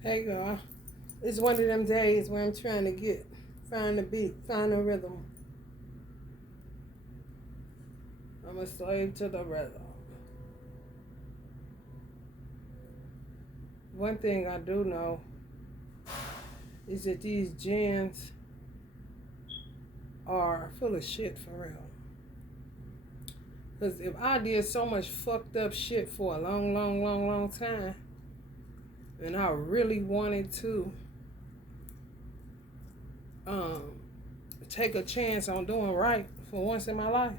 Hey girl, it's one of them days where I'm trying to find the beat, find the rhythm. I'm a slave to the rhythm. One thing I do know is that these Jinns are full of shit for real. Because if I did so much fucked up shit for a long, long, long, long time, and I really wanted to um, take a chance on doing right for once in my life,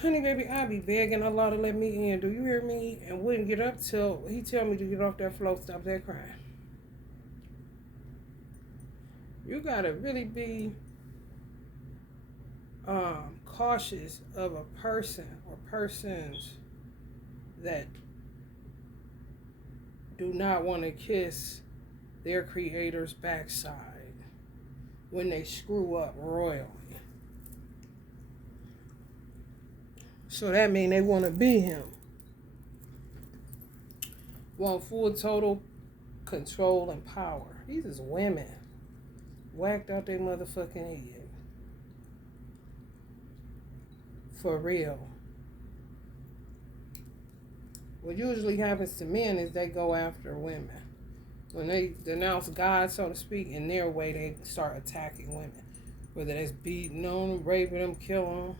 honey, baby, I be begging Allah to let me in. Do you hear me? And wouldn't get up till he tell me to get off that floor, stop that crying. You gotta really be cautious of a person or persons that do not want to kiss their creator's backside when they screw up royally. So that means they want to be him. Want full total control and power. These is women. Whacked out their motherfucking head. For real. What usually happens to men is they go after women. When they denounce God, so to speak, in their way, they start attacking women. Whether that's beating them, raping them, killing them.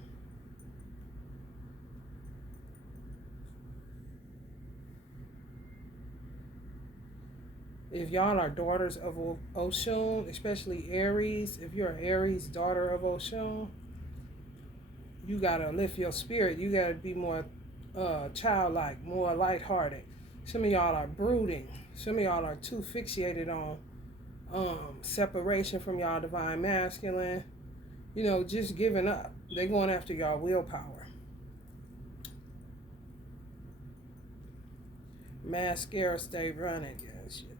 If y'all are daughters of Oshun, especially Aries, if you're an Aries daughter of Oshun, you gotta lift your spirit. You gotta be more childlike, more lighthearted. Some of y'all are brooding. Some of y'all are too fixated on separation from y'all divine masculine. You know, just giving up. They going after y'all willpower. Mascara stay running and shit.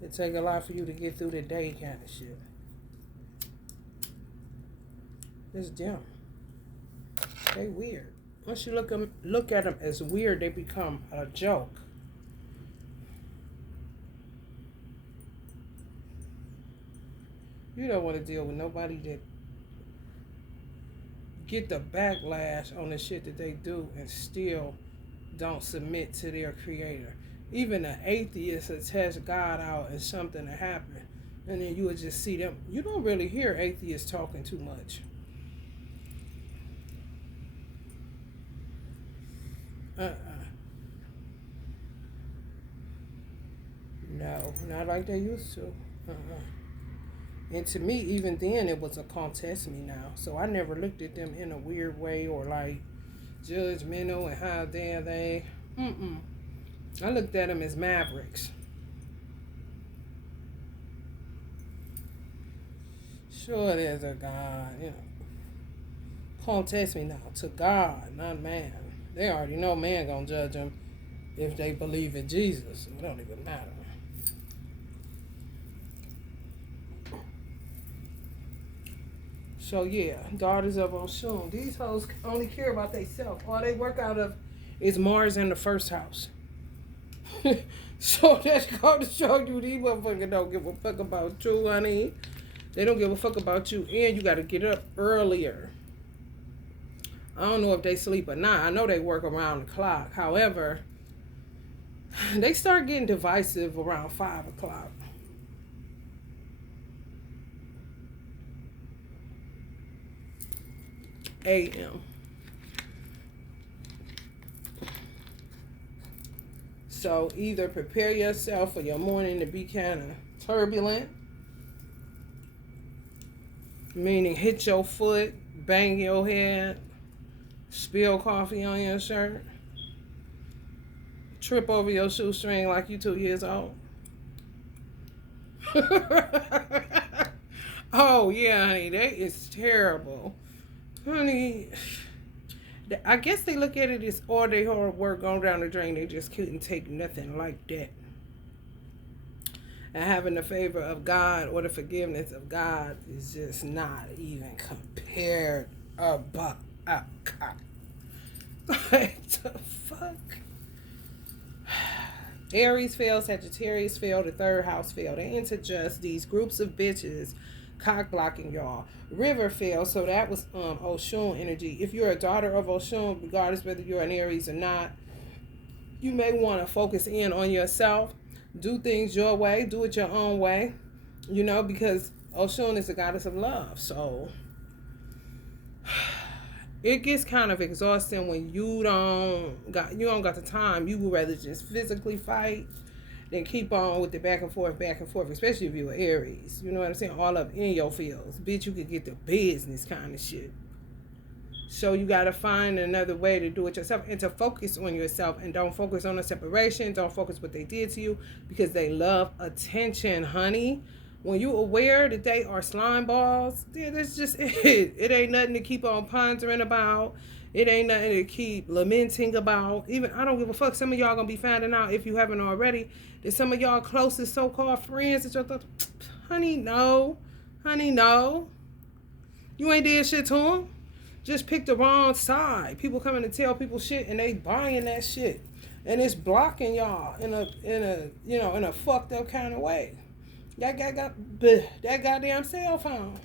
It take a lot for you to get through the day kind of shit. It's them. They weird. Once you look at them as weird, they become a joke. You don't want to deal with nobody that get the backlash on the shit that they do and still don't submit to their creator. Even an atheist will test God out and something to happen, and then you would just see them. You don't really hear atheists talking too much. No, not like they used to. And to me, even then, it was a contest me now. So I never looked at them in a weird way or like judgmental and how dare they. I looked at them as mavericks. Sure, there's a God, you know. Contest me now to God, not man. They already know man gonna judge them if they believe in Jesus. It don't even matter. So yeah, daughters of Oshun. These hoes only care about themselves. All they work out of is Mars in the first house. So that's going to show you these motherfuckers don't give a fuck about you, honey. They don't give a fuck about you, and you got to get up earlier. I don't know if they sleep or not. I know they work around the clock. However, they start getting divisive around 5 o'clock. A.M. So either prepare yourself for your morning to be kind of turbulent, meaning hit your foot, bang your head, spill coffee on your shirt, trip over your shoestring like you 2 years old. Oh yeah, honey, that is terrible. Honey, I guess they look at it as all their hard work going down the drain. They just couldn't take nothing like that. And having the favor of God or the forgiveness of God is just not even compared about God. Like the fuck? Aries failed, Sagittarius failed, the third house failed. They into just these groups of bitches cock blocking y'all. River failed, so that was Oshun energy. If you're a daughter of Oshun, regardless whether you're an Aries or not, you may want to focus in on yourself. Do things your way, do it your own way. You know, because Oshun is the goddess of love. So it gets kind of exhausting when you don't got the time. You would rather just physically fight than keep on with the back and forth, especially if you're Aries. You know what I'm saying? All up in your fields. Bitch, you could get the business kind of shit. So you got to find another way to do it yourself and to focus on yourself, and don't focus on the separation. Don't focus what they did to you, because they love attention, honey. When you aware that they are slime balls, yeah, that's just it. It ain't nothing to keep on pondering about. It ain't nothing to keep lamenting about. Even, I don't give a fuck. Some of y'all gonna be finding out, if you haven't already, that some of y'all closest so-called friends that y'all thought, honey, no. Honey, no. You ain't did shit to them. Just pick the wrong side. People coming to tell people shit and they buying that shit. And it's blocking y'all in a fucked up kind of way. That goddamn cell phone.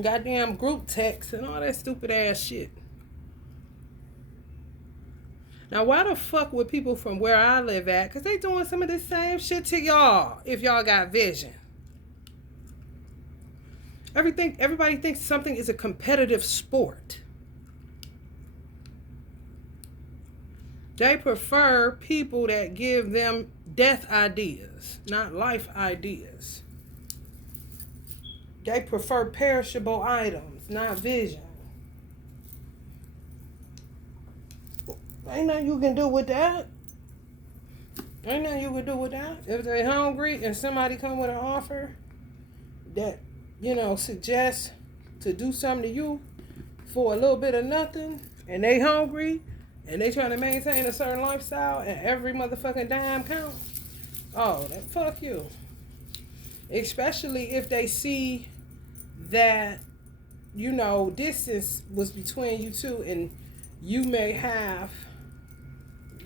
Goddamn group text and all that stupid ass shit. Now, why the fuck would people from where I live at, because they doing some of the same shit to y'all if y'all got vision. Everybody thinks something is a competitive sport. They prefer people that give them death ideas, not life ideas. They prefer perishable items, not vision. Ain't nothing you can do with that. Ain't nothing you can do with that. If they're hungry and somebody come with an offer that, suggest to do something to you for a little bit of nothing, and they hungry, and they trying to maintain a certain lifestyle, and every motherfucking dime counts, oh, then fuck you. Especially if they see that, distance was between you two, and you may have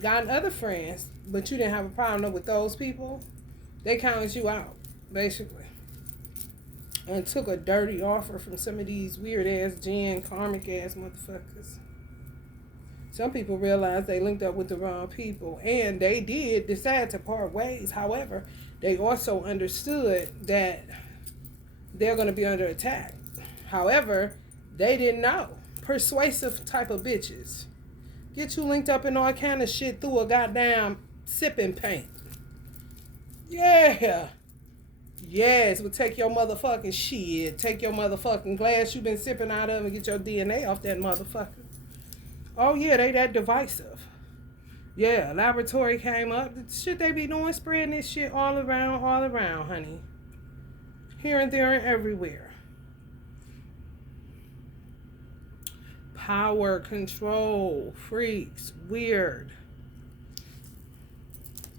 gotten other friends, but you didn't have a problem with those people. They counted you out, basically. And took a dirty offer from some of these weird ass Jinn karmic ass motherfuckers. Some people realized they linked up with the wrong people, and they did decide to part ways. However, they also understood that they're going to be under attack. However, they didn't know. Persuasive type of bitches. Get you linked up in all kind of shit through a goddamn sipping paint. Yeah. Yes, but take your motherfucking shit. Take your motherfucking glass you've been sipping out of and get your DNA off that motherfucker. Oh, yeah, they that divisive. Yeah, laboratory came up. The shit they be doing, spreading this shit all around, honey. Here and there and everywhere. Power, control, freaks, weird.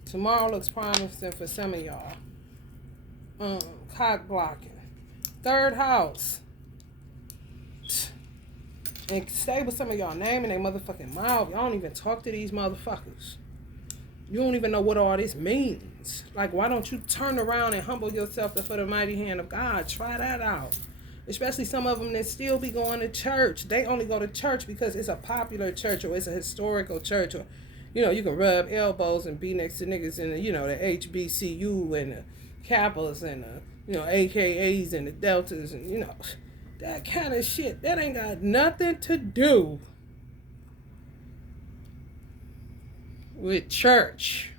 Tomorrow looks promising for some of y'all. Cock blocking. Third house. And stay with some of y'all naming their motherfucking mouth. Y'all don't even talk to these motherfuckers. You don't even know what all this means. Like, why don't you turn around and humble yourself before the mighty hand of God? Try that out. Especially some of them that still be going to church. They only go to church because it's a popular church, or it's a historical church, or, you can rub elbows and be next to niggas in the, the HBCU and the Kappas and the, AKAs and the Deltas and, that kind of shit. That ain't got nothing to do with church.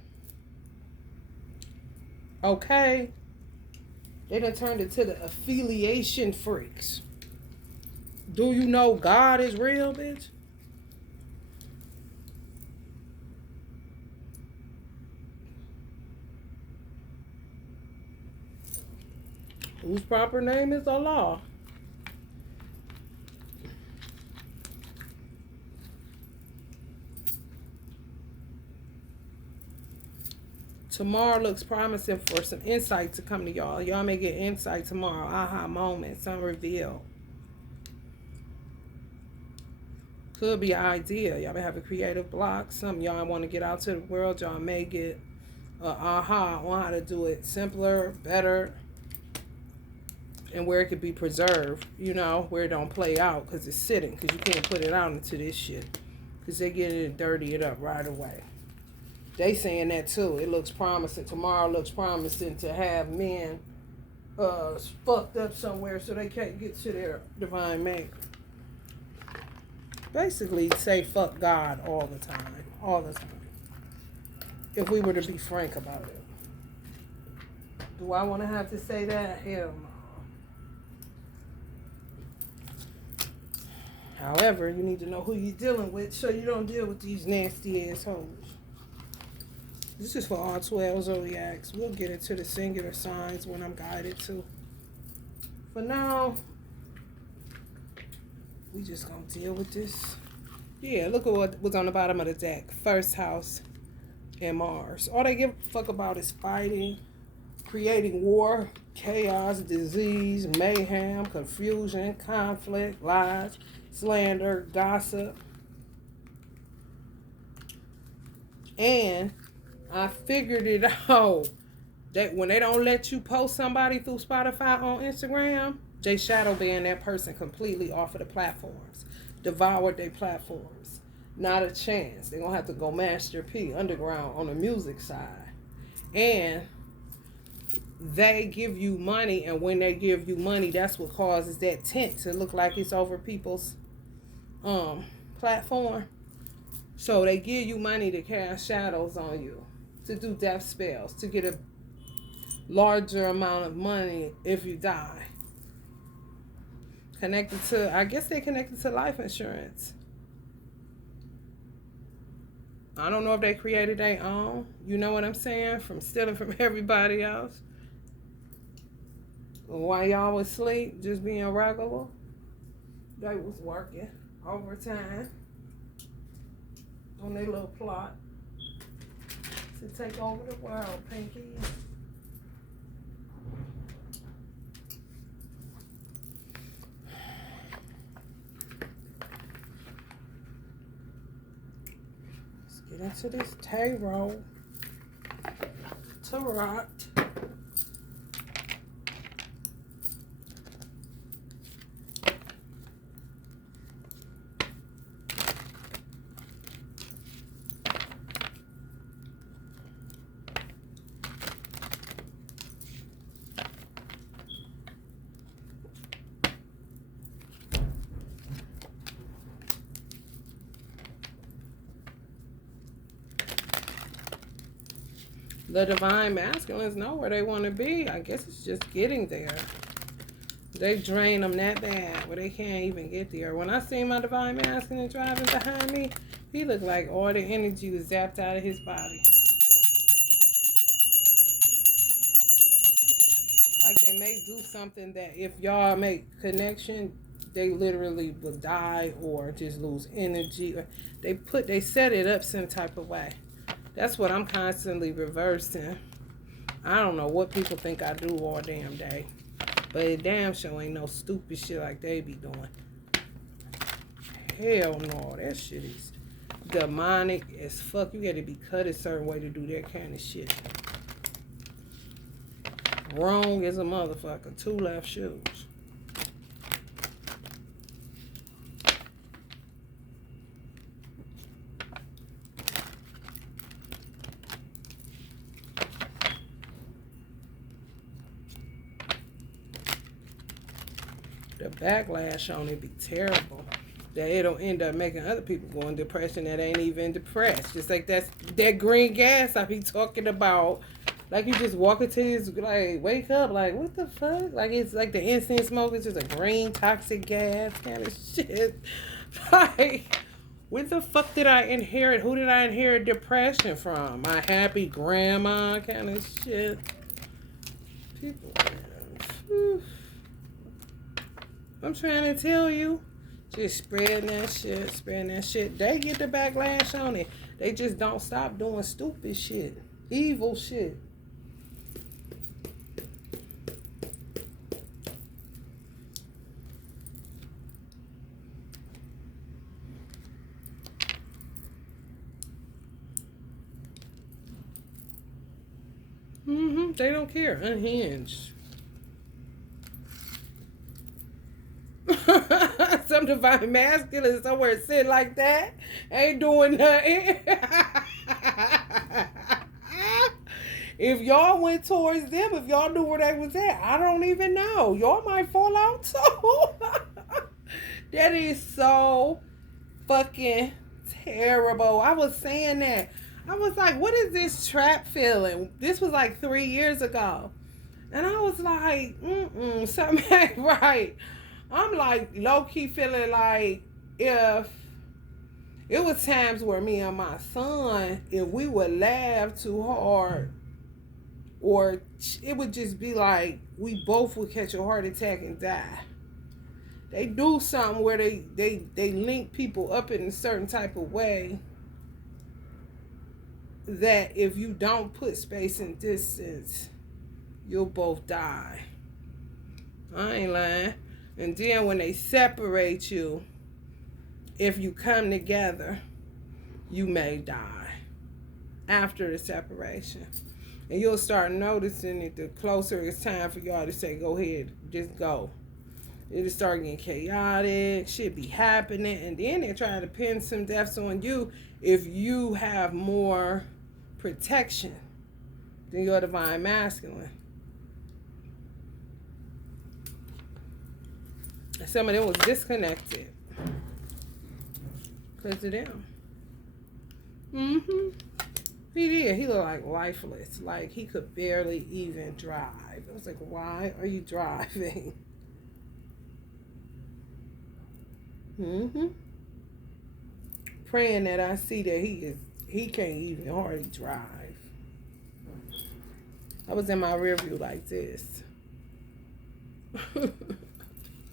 Okay? They done turned it to the affiliation freaks. Do you know God is real, bitch? Whose proper name is Allah? Tomorrow looks promising for some insight to come to y'all. Y'all may get insight tomorrow. Aha moment. Some reveal. Could be an idea. Y'all may have a creative block. Some y'all want to get out to the world. Y'all may get aha on how to do it simpler, better, and where it could be preserved, you know, where it don't play out because it's sitting, because you can't put it out into this shit because they get it and dirty it up right away. They saying that too. It looks promising. Tomorrow looks promising to have men fucked up somewhere so they can't get to their divine mate. Basically say fuck God all the time. All the time. If we were to be frank about it. Do I want to have to say that? Hell no. However, you need to know who you're dealing with so you don't deal with these nasty assholes. This is for all 12 zodiacs. We'll get into the singular signs when I'm guided to. For now, we just gonna deal with this. Yeah, look at what was on the bottom of the deck. First house and Mars. All they give a fuck about is fighting, creating war, chaos, disease, mayhem, confusion, conflict, lies, slander, gossip. And I figured it out that when they don't let you post somebody through Spotify on Instagram, they shadow ban that person completely off of the platforms. Devour their platforms. Not a chance. They're going to have to go Master P underground on the music side. And they give you money, and when they give you money, that's what causes that tint to look like it's over people's platform. So they give you money to cast shadows on you, to do death spells, to get a larger amount of money if you die. Connected to, I guess they connected to life insurance. I don't know if they created their own. You know what I'm saying? From stealing from everybody else. While y'all was asleep, just being regular, they was working overtime on their little plot to take over the world, Pinky. Let's get into this tarot. Tarot. The divine masculines know where they want to be. I guess it's just getting there. They drain them that bad where they can't even get there. When I see my divine masculine driving behind me, he looked like all the energy was zapped out of his body. Like they may do something that if y'all make connection, they literally will die or just lose energy. They set it up some type of way. That's what I'm constantly reversing. I don't know what people think I do all damn day. But it damn sure ain't no stupid shit like they be doing. Hell no, that shit is demonic as fuck. You gotta be cut a certain way to do that kind of shit. Wrong as a motherfucker. 2 left shoes. The backlash on it be terrible. That it'll end up making other people go in depression that ain't even depressed. Just like that green gas I be talking about. Like you just walk into this, like, wake up, like, what the fuck? Like, it's like the incense smoke is just a green toxic gas kind of shit. Like, what the fuck did I inherit? Who did I inherit depression from? My happy grandma kind of shit. People, man. I'm trying to tell you. Just spreading that shit. They get the backlash on it. They just don't stop doing stupid shit. Evil shit. They don't care. Unhinged. Some divine masculine somewhere sitting like that ain't doing nothing. If y'all went towards them, if y'all knew where they was at, I don't even know. Y'all might fall out too. That is so fucking terrible. I was saying that. I was like, what is this trap feeling? This was like 3 years ago. And I was like, something ain't right. I'm like low-key feeling like if it was times where me and my son, if we would laugh too hard, or it would just be like we both would catch a heart attack and die. They do something where they link people up in a certain type of way that if you don't put space and distance, you'll both die. I ain't lying. And then when they separate you, if you come together, you may die after the separation. And you'll start noticing it the closer it's time for y'all to say, go ahead, just go. It'll start getting chaotic, shit be happening, and then they're trying to pin some deaths on you if you have more protection than your divine masculine. Some of them was disconnected because of them. He did. He looked like lifeless. Like he could barely even drive. I was like, why are you driving? Praying that I see that he can't even hardly drive. I was in my rear view like this.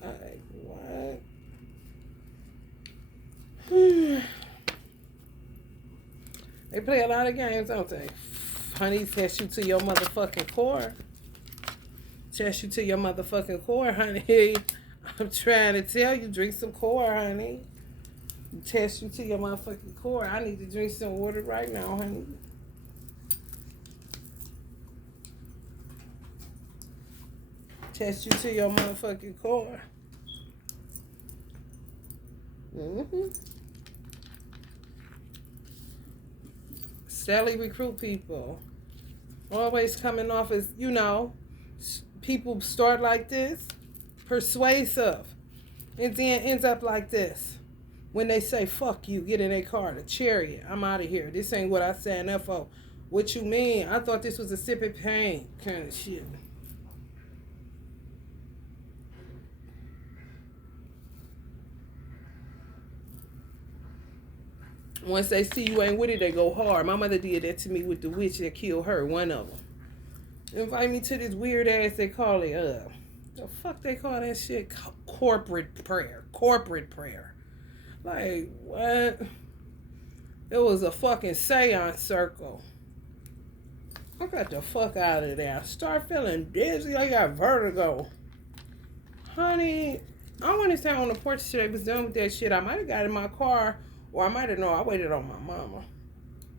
Like, what? They play a lot of games, don't they? Honey, test you to your motherfucking core. Test you to your motherfucking core, honey. I'm trying to tell you, drink some core, honey. Test you to your motherfucking core. I need to drink some water right now, honey. Test you to your motherfucking core. Steadily recruit people. Always coming off as, people start like this, persuasive, and then ends up like this. When they say, fuck you, get in a car, the chariot, I'm out of here. This ain't what I signed up for. What you mean? I thought this was a sip of pain kind of shit. Once they see you ain't with it, they go hard. My mother did that to me with the witch that killed her, one of them. Invite me to this weird ass, they call it, the fuck they call that shit? Corporate prayer. Corporate prayer. Like, what? It was a fucking seance circle. I got the fuck out of there. I start feeling dizzy. I got vertigo. Honey, I want to stay on the porch till they was done with that shit. I might have got in my car. Or I might have known I waited on my mama.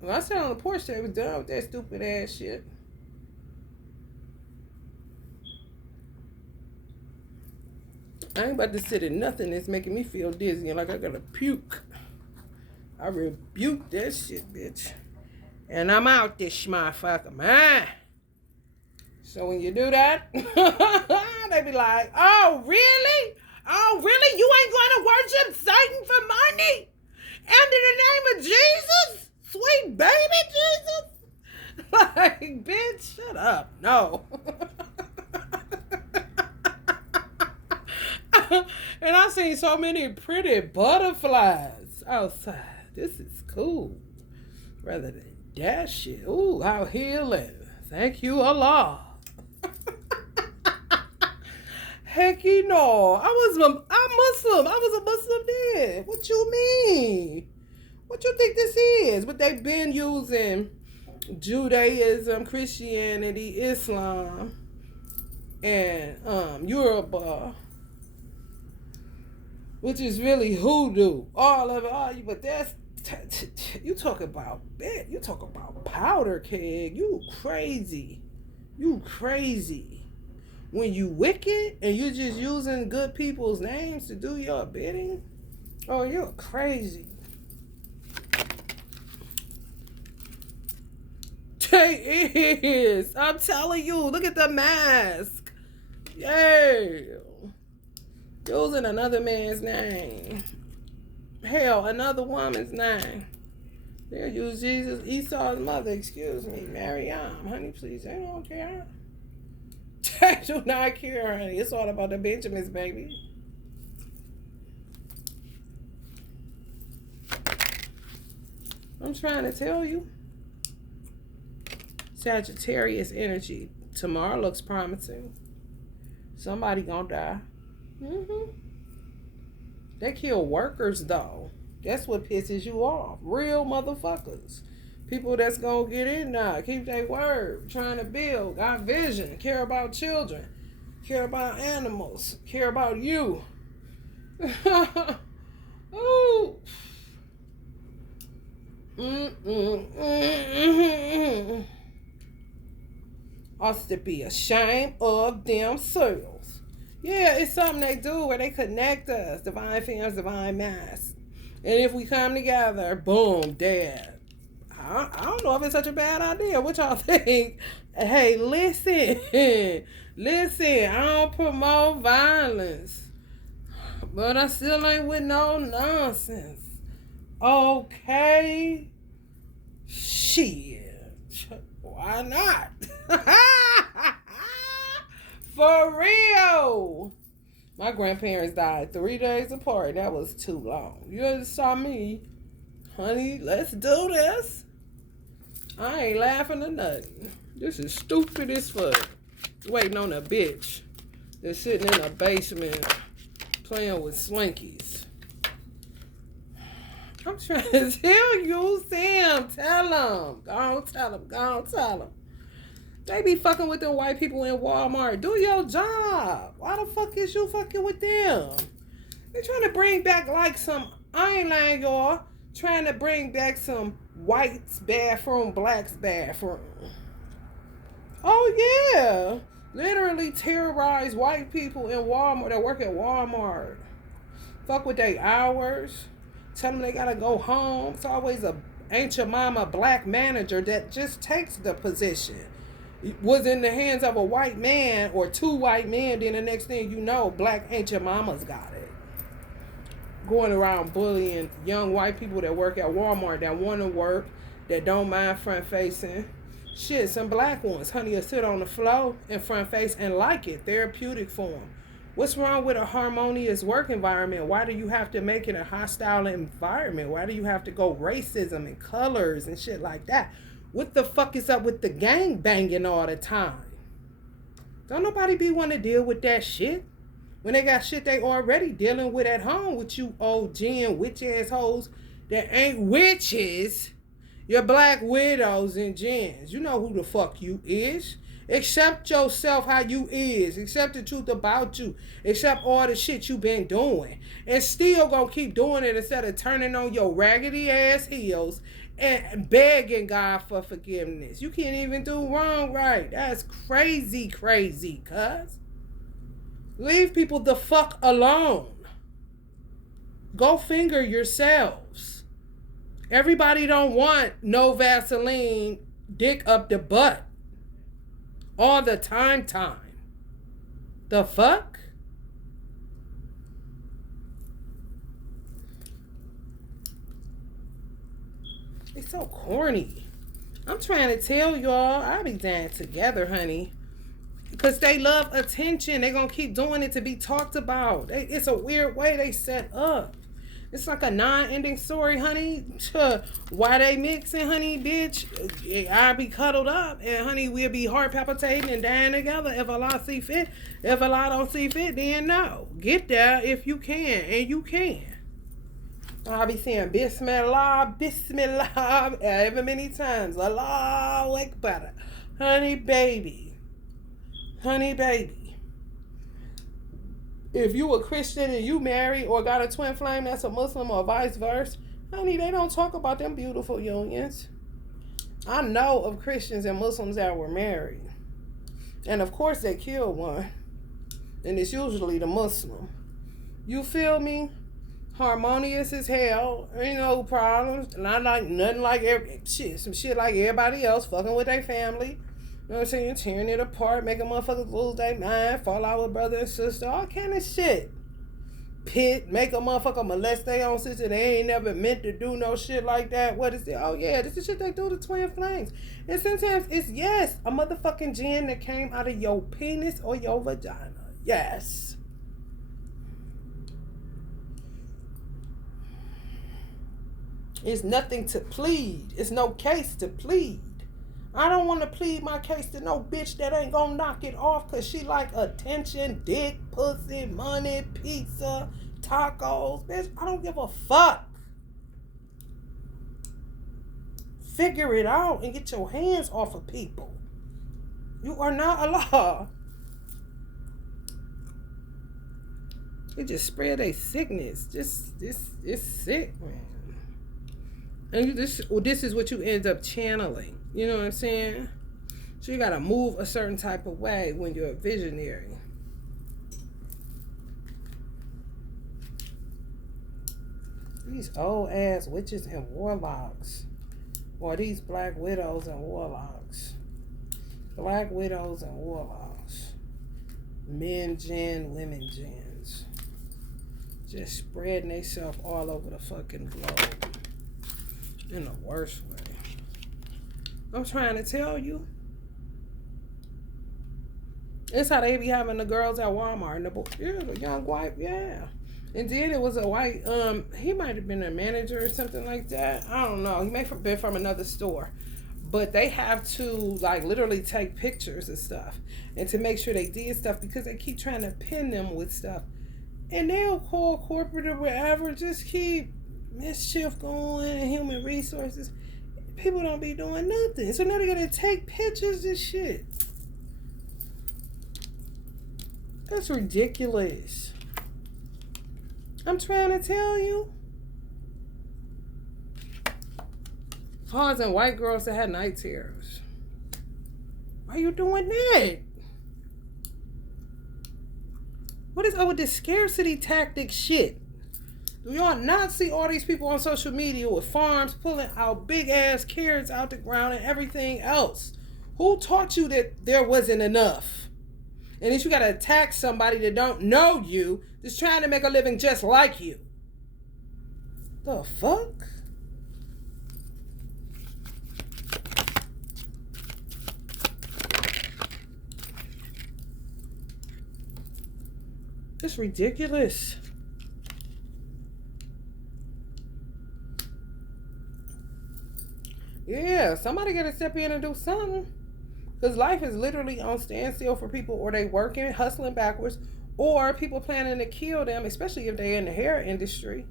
When I sat on the porch, they was done with that stupid ass shit. I ain't about to sit in nothing that's making me feel dizzy and like I gotta puke. I rebuke that shit, bitch. And I'm out this motherfucker, man. So when you do that, they be like, oh, really? Oh, really? You ain't gonna worship Satan for money? And in the name of Jesus? Sweet baby Jesus? Like, bitch, shut up. No. And I've seen so many pretty butterflies outside. This is cool. Rather than that shit. Ooh, how healing. Thank you, Allah. Heck, I'm Muslim. I was a Muslim then. What you mean? What you think this is? But they've been using Judaism, Christianity, Islam, and Yoruba, which is really hoodoo. All of it. But that's you talk about powder keg. You crazy. You crazy. When you wicked and you just using good people's names to do your bidding, oh, you're crazy. They is. I'm telling you. Look at the mask. Yay. Using another man's name. Hell, another woman's name. They'll use Jesus, Esau's mother, excuse me, Mariam. Honey, please, they don't care. They do not care, honey. It's all about the Benjamins, baby. I'm trying to tell you. Sagittarius energy. Tomorrow looks promising. Somebody gonna die. They kill workers, though. That's what pisses you off. Real motherfuckers. People that's gonna get in now, keep their word, trying to build, got vision, care about children, care about animals, care about you. Ooh. Ought to be ashamed of themselves. Yeah, it's something they do where they connect us, divine femmes, divine mass. And if we come together, boom, dead. I don't know if it's such a bad idea. What y'all think? Hey, listen. Listen, I don't promote violence. But I still ain't with no nonsense. Okay? Shit. Why not? For real. My grandparents died 3 days apart. That was too long. You just saw me. Honey, let's do this. I ain't laughing or nothing. This is stupid as fuck. Waiting on a bitch that's sitting in a basement playing with slinkies. I'm trying to tell you, Sam. Tell them. Go on, tell them. Go on, tell them. They be fucking with them white people in Walmart. Do your job. Why the fuck is you fucking with them? They trying to bring back like some, I ain't lying, y'all, trying to bring back some white's bathroom, black's bathroom. Oh yeah. Literally terrorize white people in Walmart that work at Walmart. Fuck with their hours. Tell them they gotta go home. It's always a ain't your mama black manager that just takes the position. It was in the hands of a white man or two white men, then the next thing you know, black ain't your mama's got it. Going around bullying young white people that work at Walmart that want to work, that don't mind front facing. Shit, some black ones, honey, will sit on the floor in front face and like it. Therapeutic for them. What's wrong with a harmonious work environment? Why do you have to make it a hostile environment? Why do you have to go racism and colors and shit like that? What the fuck is up with the gang banging all the time? Don't nobody be want to deal with that shit. When they got shit they already dealing with at home with you old Jinn witch assholes that ain't witches. You're black widows and Jinns. You know who the fuck you is. Accept yourself how you is. Accept the truth about you. Accept all the shit you been doing. And still gonna keep doing it instead of turning on your raggedy ass heels and begging God for forgiveness. You can't even do wrong right. That's crazy, cuz. Leave people the fuck alone. Go finger yourselves. Everybody don't want no Vaseline dick up the butt. All the time. The fuck? It's so corny. I'm trying to tell y'all, I be dying together, honey. Because they love attention. They gonna keep doing it to be talked about. It's a weird way they set up. It's like a non-ending story, honey. Why they mixing, honey, bitch? I'll be cuddled up, and honey, we'll be heart palpitating and dying together if Allah see fit. If Allah don't see fit, then no. Get there if you can, and you can. I'll be saying Bismillah, Bismillah, ever many times. Allahu Akbar. Honey, baby. Honey, baby. If you a Christian and you married or got a twin flame that's a Muslim or vice versa, honey, they don't talk about them beautiful unions. I know of Christians and Muslims that were married. And of course they kill one. And it's usually the Muslim. You feel me? Harmonious as hell. Ain't no problems. Not like nothing like some shit like everybody else fucking with their family. You know what I'm saying? Tearing it apart, making motherfuckers lose their mind, fall out with brother and sister, all kind of shit. Pit, make a motherfucker molest their own sister. They ain't never meant to do no shit like that. What is it? Oh yeah, this is shit they do to twin flames. And sometimes it's a motherfucking jinn that came out of your penis or your vagina. Yes. It's nothing to plead. It's no case to plead. I don't want to plead my case to no bitch that ain't gonna knock it off because she like attention, dick, pussy, money, pizza, tacos. Bitch, I don't give a fuck. Figure it out and get your hands off of people. You are not Allah. They just spread a sickness. It's sick, man. And this is what you end up channeling. You know what I'm saying? So you gotta move a certain type of way when you're a visionary. These old ass witches and warlocks. Or these black widows and warlocks. Black widows and warlocks. Men jinn, women jinns. Just spreading themselves all over the fucking globe. In the worst way. I'm trying to tell you. It's how they be having the girls at Walmart. And the young white, yeah. And then it was a white, he might have been a manager or something like that. I don't know. He may have been from another store. But they have to, like, literally take pictures and stuff. And to make sure they did stuff because they keep trying to pin them with stuff. And they'll call corporate or whatever. Just keep mischief going, human resources. People don't be doing nothing. So now they gotta take pictures and shit. That's ridiculous. I'm trying to tell you. Causing white girls that had night terrors. Why are you doing that? What is up with this scarcity tactic shit? Do y'all not see all these people on social media with farms pulling out big ass carrots out the ground and everything else? Who taught you that there wasn't enough? And then you gotta attack somebody that don't know you, that's trying to make a living just like you. The fuck? It's ridiculous. Yeah, somebody gotta step in and do something. Because life is literally on standstill for people, or they working, hustling backwards, or people planning to kill them, especially if they're in the hair industry.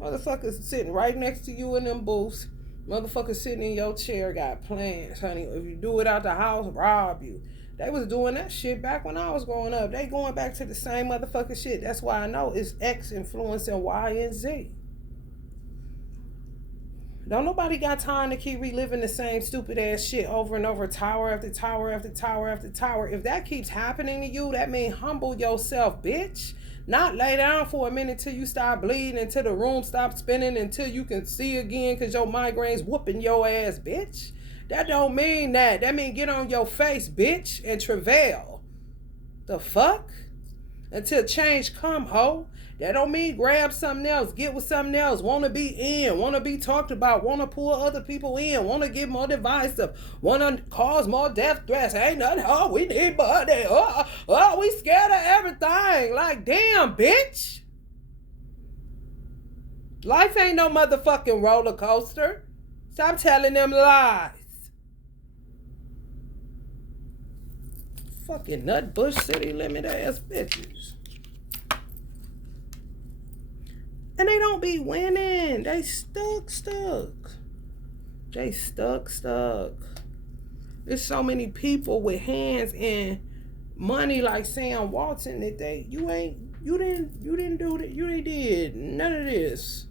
Motherfuckers sitting right next to you in them booths. Motherfuckers sitting in your chair got plans, honey. If you do it out the house, rob you. They was doing that shit back when I was growing up. They going back to the same motherfucking shit. That's why I know it's X influencing Y and Z. Don't nobody got time to keep reliving the same stupid ass shit over and over, tower after tower after tower after tower. If that keeps happening to you, that means humble yourself, bitch. Not lay down for a minute till you start bleeding, until the room stops spinning, until you can see again because your migraine's whooping your ass, bitch. That don't mean that. That mean get on your face, bitch, and travail. The fuck? Until change come, ho. That don't mean grab something else, get with something else, want to be in, want to be talked about, want to pull other people in, want to get more divisive, want to cause more death threats. Ain't nothing, oh, we need money, oh, we scared of everything. Like, damn, bitch. Life ain't no motherfucking roller coaster. Stop telling them lies. Fucking Nutbush City Limit ass bitches. And they don't be winning. They stuck. They stuck. There's so many people with hands and money like Sam Walton that you didn't do that. You ain't did none of this.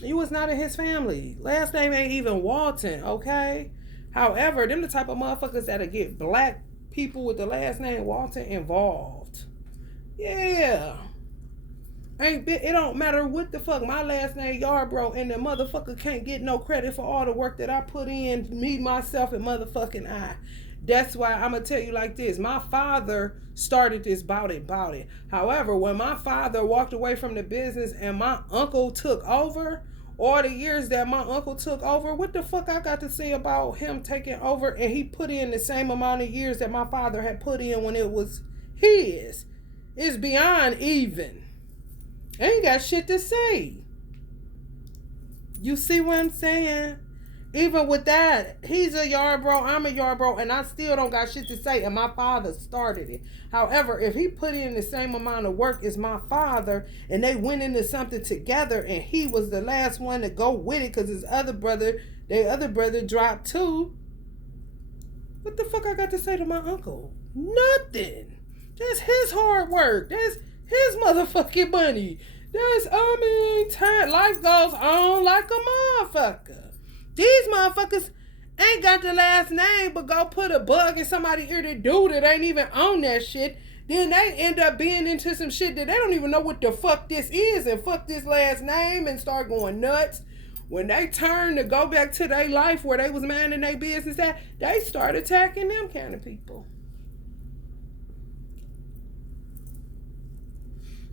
You was not in his family. Last name ain't even Walton, okay? However, them the type of motherfuckers that'll get black people with the last name Walton involved. Yeah. It don't matter what the fuck. My last name Yarbrough, and the motherfucker can't get no credit for all the work that I put in, me, myself, and motherfucking I. That's why I'm gonna tell you like this. My father started this bout it. However, when my father walked away from the business and my uncle took over, all the years that my uncle took over, what the fuck I got to say about him taking over? And he put in the same amount of years that my father had put in when it was his. It's beyond even. I ain't got shit to say. You see what I'm saying? Even with that, he's a Yarbrough, I'm a Yarbrough, and I still don't got shit to say, and my father started it. However, if he put in the same amount of work as my father, and they went into something together, and he was the last one to go with it because their other brother dropped too, what the fuck I got to say to my uncle? Nothing. That's his hard work. That's his motherfucking money. Time life goes on like a motherfucker. These motherfuckers ain't got the last name, but go put a bug in somebody's ear to do that ain't even on that shit. Then they end up being into some shit that they don't even know what the fuck this is, and fuck this last name and start going nuts. When they turn to go back to their life where they was minding their business at, they start attacking them kind of people.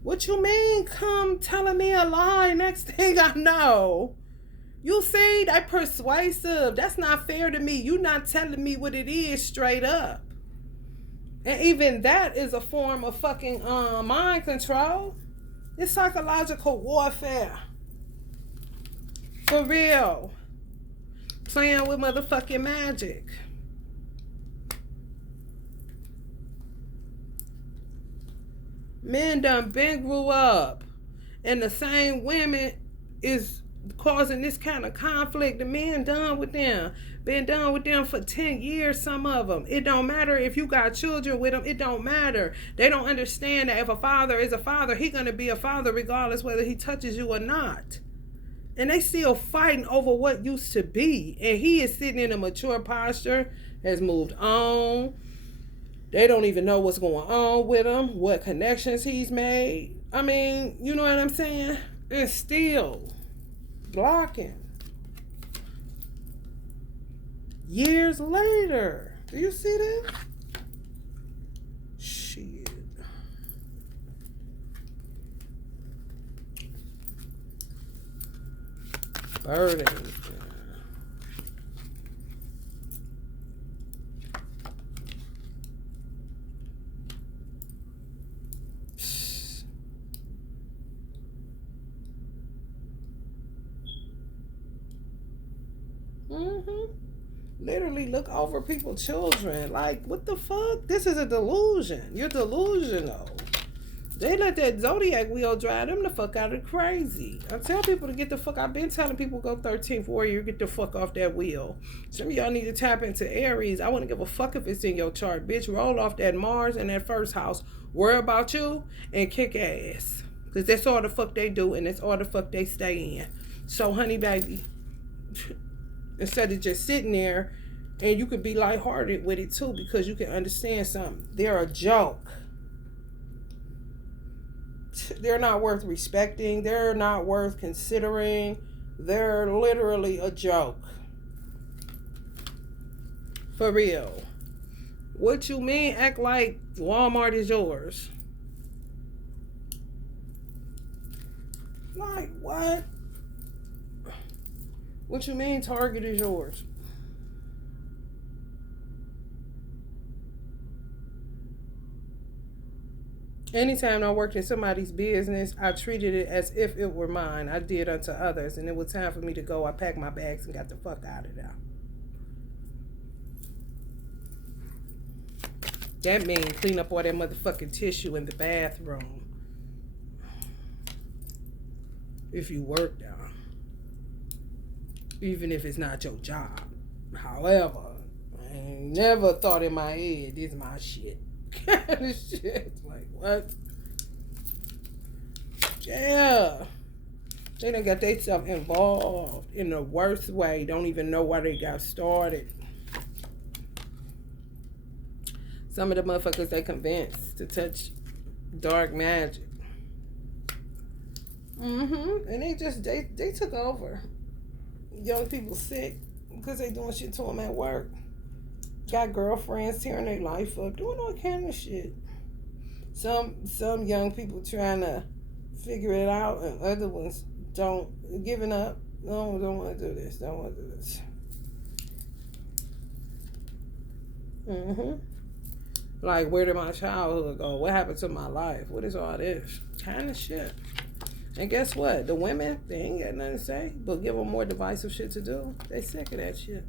What you mean come telling me a lie? Next thing I know. You see, they persuasive. That's not fair to me. You not telling me what it is straight up. And even that is a form of fucking mind control. It's psychological warfare. For real. Playing with motherfucking magic. Men done been grew up, and the same women is causing this kind of conflict. The men done with them. Been done with them for 10 years, some of them. It don't matter if you got children with them. It don't matter. They don't understand that if a father is a father, he gonna be a father regardless whether he touches you or not. And they still fighting over what used to be. And he is sitting in a mature posture, has moved on. They don't even know what's going on with him, what connections he's made. I mean, you know what I'm saying? And still blocking. Years later. Do you see that? Shit. Burden. Literally look over people's children. Like, what the fuck? This is a delusion. You're delusional. They let that zodiac wheel drive them the fuck out of crazy. I tell people to get the fuck. I've been telling people go 13th warrior, get the fuck off that wheel. Some of y'all need to tap into Aries. I wouldn't give a fuck if it's in your chart. Bitch, roll off that Mars and that first house. Worry about you and kick ass. Because that's all the fuck they do and that's all the fuck they stay in. So, honey baby, instead of just sitting there, and you could be lighthearted with it too, because you can understand something. They're a joke. They're not worth respecting. They're not worth considering. They're literally a joke. For real. What you mean act like Walmart is yours? Like what? What you mean Target is yours? Anytime I worked in somebody's business, I treated it as if it were mine. I did unto others, and it was time for me to go. I packed my bags and got the fuck out of there. That means clean up all that motherfucking tissue in the bathroom. If you work there. Even if it's not your job. However, I ain't never thought in my head, this is my shit. Shit. Like, what? Yeah. They done got themselves involved in the worst way. Don't even know why they got started. Some of the motherfuckers they convinced to touch dark magic. And they took over. Young people sick because they doing shit to them at work. Got girlfriends tearing their life up, doing all kind of shit. Some young people trying to figure it out, and other ones giving up. No, don't want to do this. Don't want to do this. Like, where did my childhood go? What happened to my life? What is all this kind of shit? And guess what? The women, they ain't got nothing to say, but give them more divisive shit to do. They sick of that shit.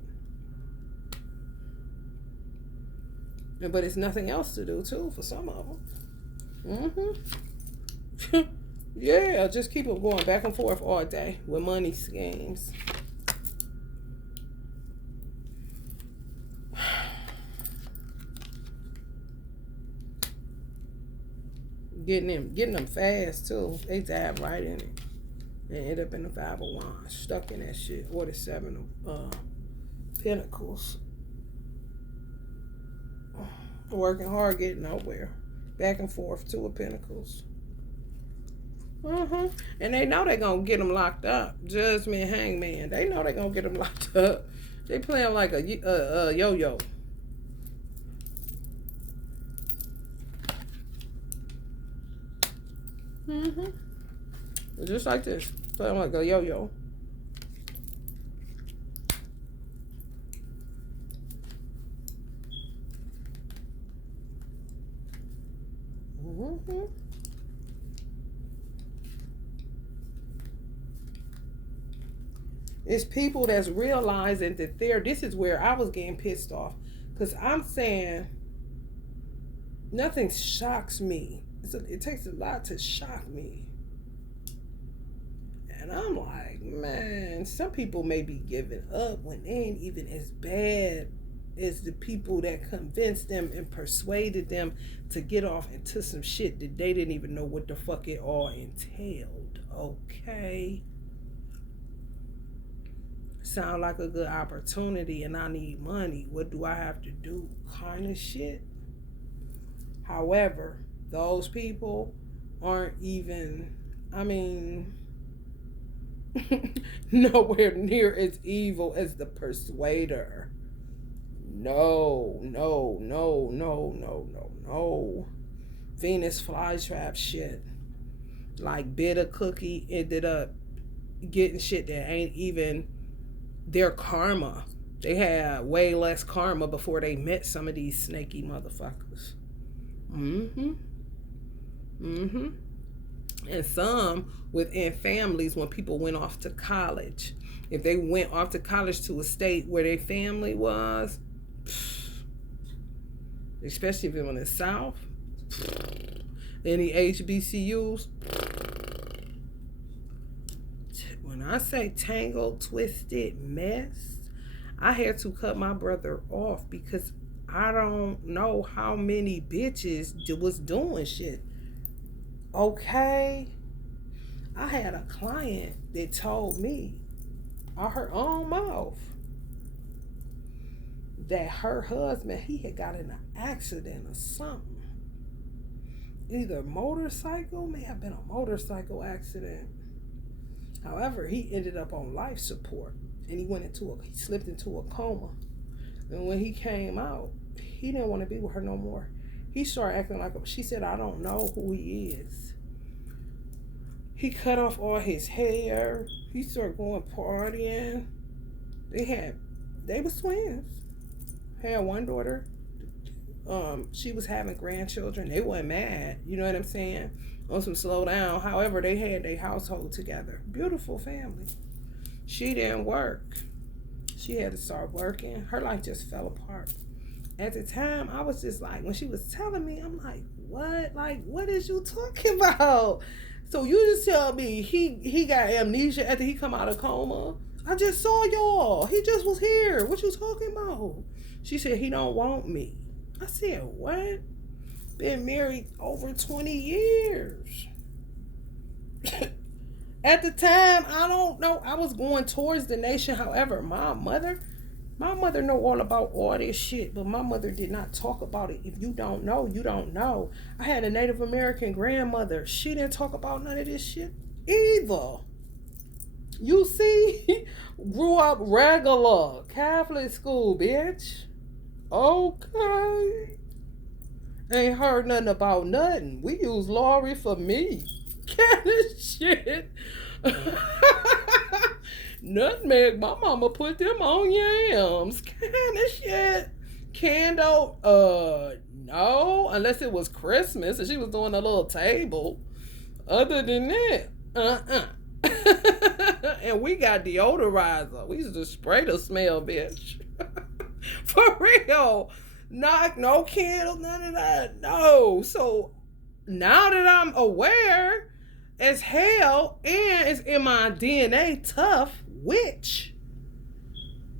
But it's nothing else to do too for some of them. Yeah, just keep them going back and forth all day with money schemes. Getting them fast too. They dive right in it. They end up in the 501, stuck in that shit. Or the 7 of Pentacles. Working hard, getting nowhere. Back and forth, 2 of Pentacles. And they know they're going to get them locked up. Judgment, Hangman. They know they're going to get them locked up. They playing like a yo-yo. Just like this. Playing like a yo-yo. It's people that's realizing that this is where I was getting pissed off. Because I'm saying nothing shocks me. It takes a lot to shock me. And I'm like, man, some people may be giving up when they ain't even as bad as the people that convinced them and persuaded them to get off into some shit that they didn't even know what the fuck it all entailed. Okay? Sound like a good opportunity and I need money. What do I have to do? Kind of shit. However, those people aren't even, nowhere near as evil as the persuader. No. Venus flytrap shit. Like bitter cookie ended up getting shit that ain't even their karma. They had way less karma before they met some of these snaky motherfuckers. And some within families, when people went off to college, if they went off to college to a state where their family was, especially if it was in the South, any HBCUs, when I say tangled, twisted mess, I had to cut my brother off because I don't know how many bitches was doing shit. Okay? I had a client that told me out her own mouth that her husband, he had got in an accident or something. Either motorcycle, may have been a motorcycle accident. However, he ended up on life support and he slipped into a coma. And when he came out, he didn't want to be with her no more. He started acting like, she said, I don't know who he is. He cut off all his hair. He started going partying. They was twins. Had one daughter. She was having grandchildren. They wasn't mad. You know what I'm saying? On some slow down. However, they had their household together. Beautiful family. She didn't work. She had to start working. Her life just fell apart. At the time, I was just like, when she was telling me, I'm like, what? Like, what is you talking about? So you just tell me he got amnesia after he come out of coma? I just saw y'all. He just was here. What you talking about? She said, he don't want me. I said, what? Been married over 20 years. At the time, I don't know. I was going towards the nation. However, my My mother know all about all this shit, but my mother did not talk about it. If you don't know, you don't know. I had a Native American grandmother. She didn't talk about none of this shit either. You see, grew up regular Catholic school, bitch. Okay. Ain't heard nothing about nothing. We use Lori for me. Kind of shit. Nutmeg, my mama put them on yams. Kind of shit. Candle, no. Unless it was Christmas and she was doing a little table. Other than that, and we got deodorizer. We used to spray the smell, bitch. For real. Not no candles, none of that. No. So now that I'm aware as hell and it's in my DNA tough witch,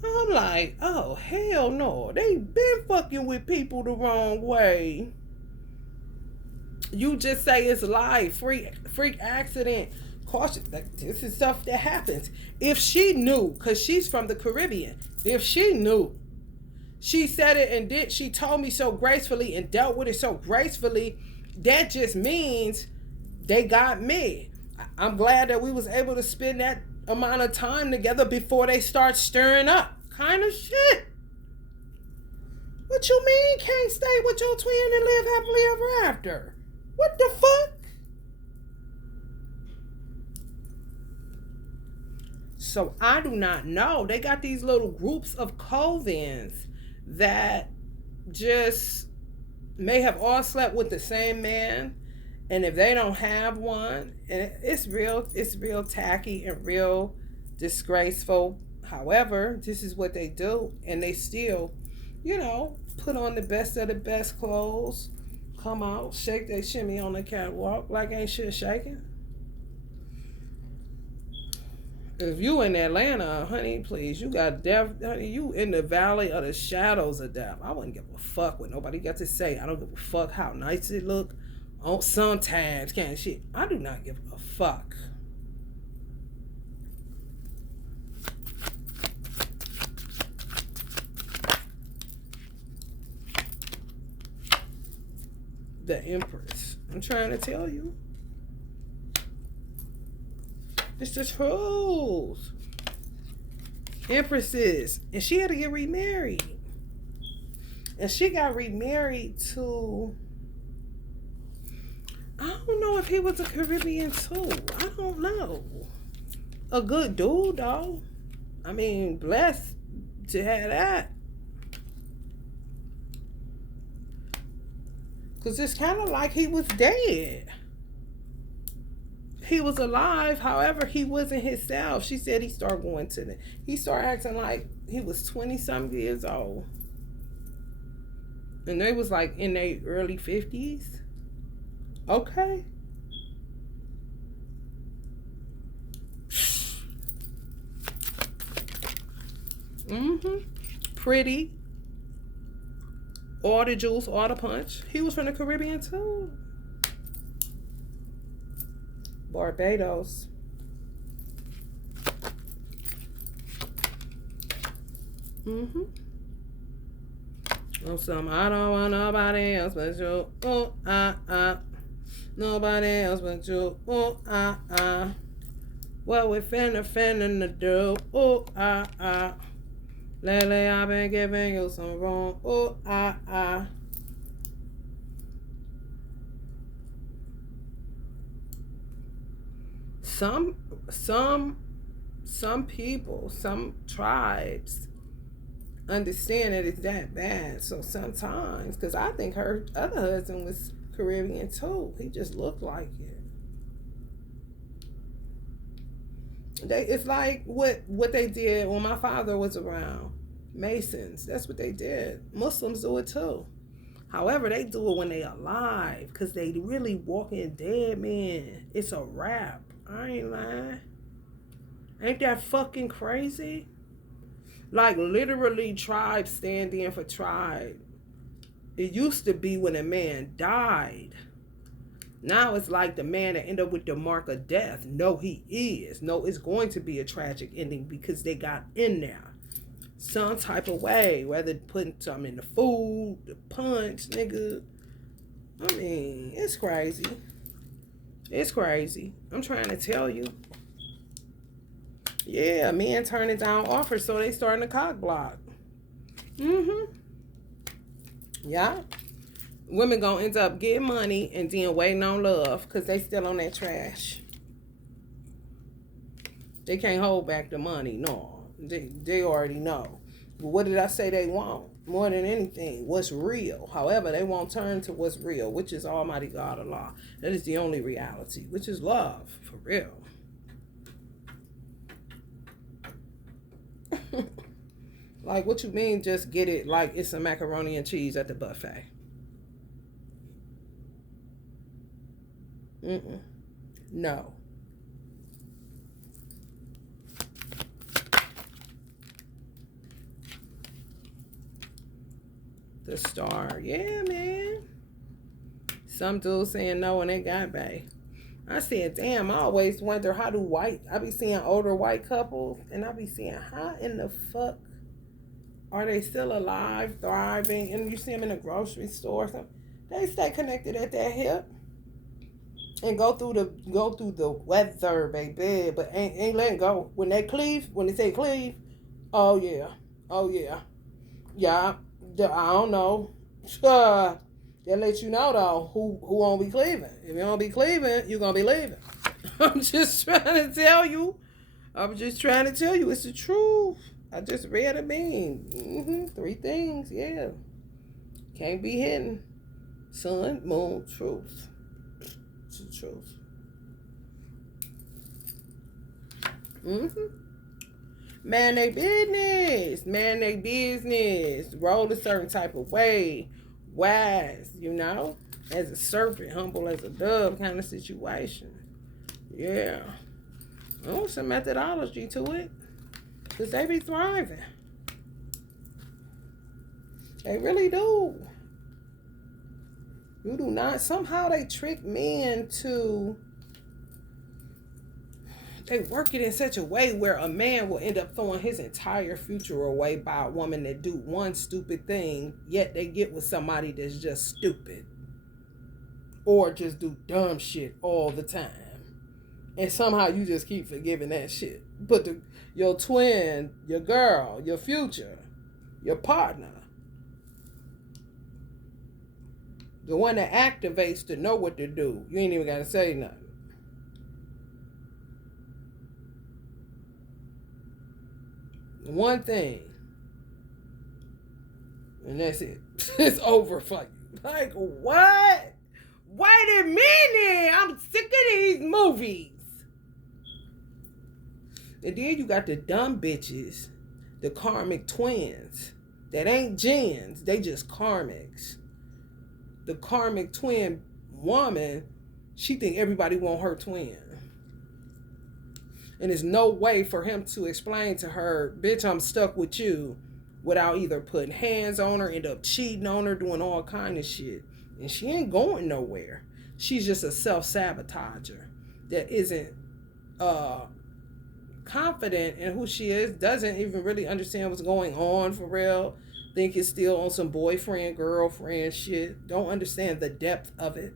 I'm like, oh hell no. They been fucking with people the wrong way. You just say it's life, freak accident, caution. Like, this is stuff that happens. If she knew, because she's from the Caribbean, if she knew, she said it and did. She told me so gracefully and dealt with it so gracefully. That just means they got me. I'm glad that we was able to spend that amount of time together before they start stirring up. Kind of shit. What you mean can't stay with your twin and live happily ever after? What the fuck? So I do not know. They got these little groups of covens that just may have all slept with the same man, and if they don't have one, and it's real tacky and real disgraceful. However, this is what they do, and they still, put on the best of the best clothes, come out, shake their shimmy on the catwalk like ain't shit shaking. If you in Atlanta, honey, please, you got death, honey, you in the valley of the shadows of death. I wouldn't give a fuck what nobody got to say. I don't give a fuck how nice it look. Oh, sometimes, kind of shit. I do not give a fuck. The Empress. I'm trying to tell you. It's the truth. Empresses. And she had to get remarried. And she got remarried to, I don't know if he was a Caribbean too. I don't know. A good dude though. I mean, blessed to have that. Because it's kind of like he was dead. He was alive, however, he wasn't himself. She said he started acting like he was 20-something years old. And they was like in their early 50s. Okay. Pretty. All the juice, all the punch. He was from the Caribbean too. Barbados. Oh, I don't want nobody else but you. Nobody else but you. What we finna to do. Lately I've been giving you some wrong. Some people, some tribes understand that it's that bad. So sometimes, because I think her other husband was Caribbean too. He just looked like it. It's like what they did when my father was around. Masons, that's what they did. Muslims do it too. However, they do it when they alive, because they really walking dead men. It's a wrap. I ain't lying. Ain't that fucking crazy? Like literally tribe stand in for tribe. It used to be when a man died. Now it's like the man that ended up with the mark of death. No, he is. No, it's going to be a tragic ending because they got in there. some type of way, whether putting something in the food, the punch, nigga. I mean, it's crazy. It's crazy. I'm trying to tell you. Yeah, men turning down offers, so they starting to cock block. Mm-hmm. Yeah. Women gonna end up getting money and then waiting on love because they still on that trash. They can't hold back the money. No. They already know. But what did I say they want? More than anything, what's real. However, they won't turn to what's real, which is Almighty God Allah. That is the only reality, which is love, for real. Like, what you mean just get it like it's a macaroni and cheese at the buffet? Mm-mm. No. The star. Yeah, man. Some dudes saying no and they got bae. I said, damn, I always wonder I be seeing older white couples and I be seeing how in the fuck are they still alive, thriving, and you see them in a grocery store or something. They stay connected at that hip and go through the weather, baby, but ain't letting go. When they say cleave, oh yeah. Oh yeah. Yeah. I don't know. They'll let you know though who won't be cleaving. If you don't be cleaving, you're gonna be leaving. I'm just trying to tell you. It's the truth. I just read a meme. 3 things, yeah. Can't be hidden. Sun, moon, truth. It's the truth. Man, they business. Roll a certain type of way. Wise, as a serpent, humble as a dove kind of situation. Yeah. Oh, some methodology to it. Because they be thriving. They really do. You do not. Somehow they trick men to... They work it in such a way where a man will end up throwing his entire future away by a woman that do one stupid thing, yet they get with somebody that's just stupid. Or just do dumb shit all the time. And somehow you just keep forgiving that shit. But your twin, your girl, your future, your partner, the one that activates to know what to do, you ain't even got to say nothing. One thing. And that's it. It's over for you. Like, what? Wait a minute. I'm sick of these movies. And then you got the dumb bitches, the karmic twins. That ain't Jinns. They just karmics. The karmic twin woman, she think everybody want her twin. And there's no way for him to explain to her, bitch, I'm stuck with you, without either putting hands on her, end up cheating on her, doing all kind of shit. And she ain't going nowhere. She's just a self-sabotager that isn't confident in who she is, doesn't even really understand what's going on for real. Think it's still on some boyfriend, girlfriend shit. Don't understand the depth of it.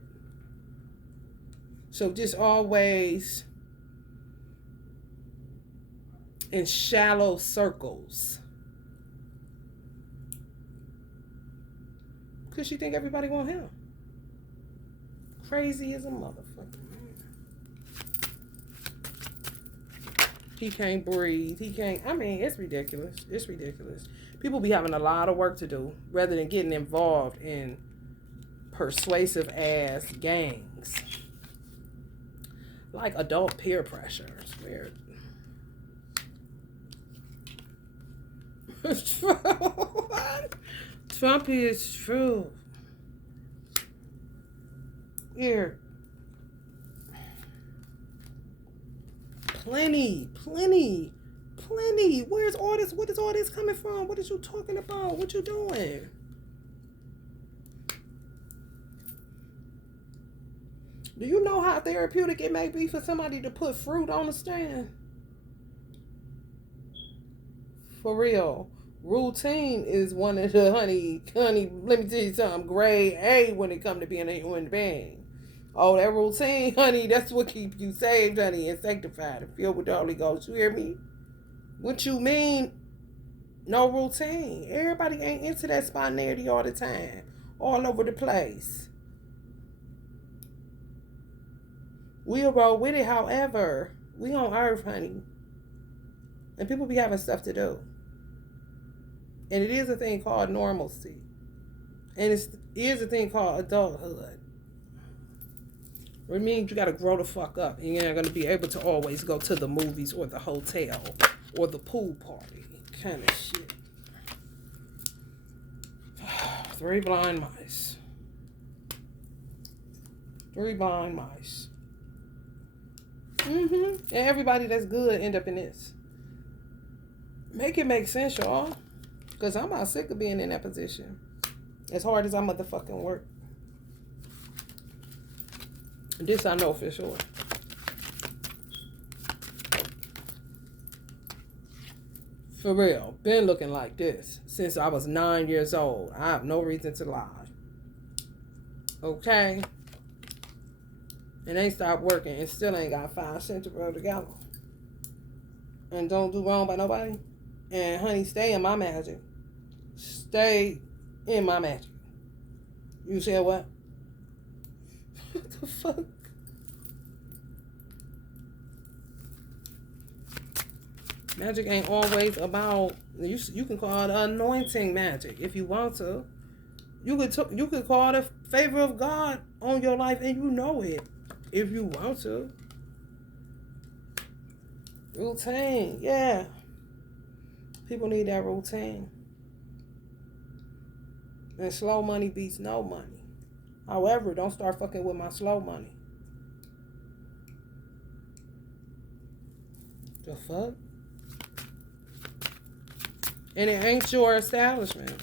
So just always... in shallow circles. Because she think everybody want him. Crazy as a motherfucker. He can't breathe. It's ridiculous. It's ridiculous. People be having a lot of work to do rather than getting involved in persuasive ass gangs. Like adult peer pressure. It's weird. Trump is true. Here. Plenty. Where's all this? What is all this coming from? What is you talking about? What you doing? Do you know how therapeutic it may be for somebody to put fruit on the stand? For real. Routine is one of the honey. Let me tell you something. Grade A when it comes to being a human being. Oh, that routine, honey. That's what keeps you saved, honey, and sanctified and filled with the Holy Ghost. You hear me? What you mean? No routine. Everybody ain't into that spontaneity all the time, all over the place. We'll roll with it, however. We on earth, honey. And people be having stuff to do. And it is a thing called normalcy. And it is a thing called adulthood. It means you got to grow the fuck up. And you're not going to be able to always go to the movies or the hotel or the pool party. Kind of shit. 3 blind mice. 3 blind mice. And everybody that's good end up in this. Make it make sense, y'all. Because I'm about sick of being in that position. As hard as I motherfucking work. This I know for sure. For real. Been looking like this since I was 9 years old. I have no reason to lie. Okay? And ain't stopped working and still ain't got 5 cents to roll together. And don't do wrong by nobody. And honey, stay in my magic. Stay in my magic. You said what? What the fuck? Magic ain't always about, you can call it anointing magic if you want to. You could call it a favor of God on your life and you know it if you want to. Routine, yeah. People need that routine. And slow money beats no money. However, don't start fucking with my slow money. The fuck? And it ain't your establishment.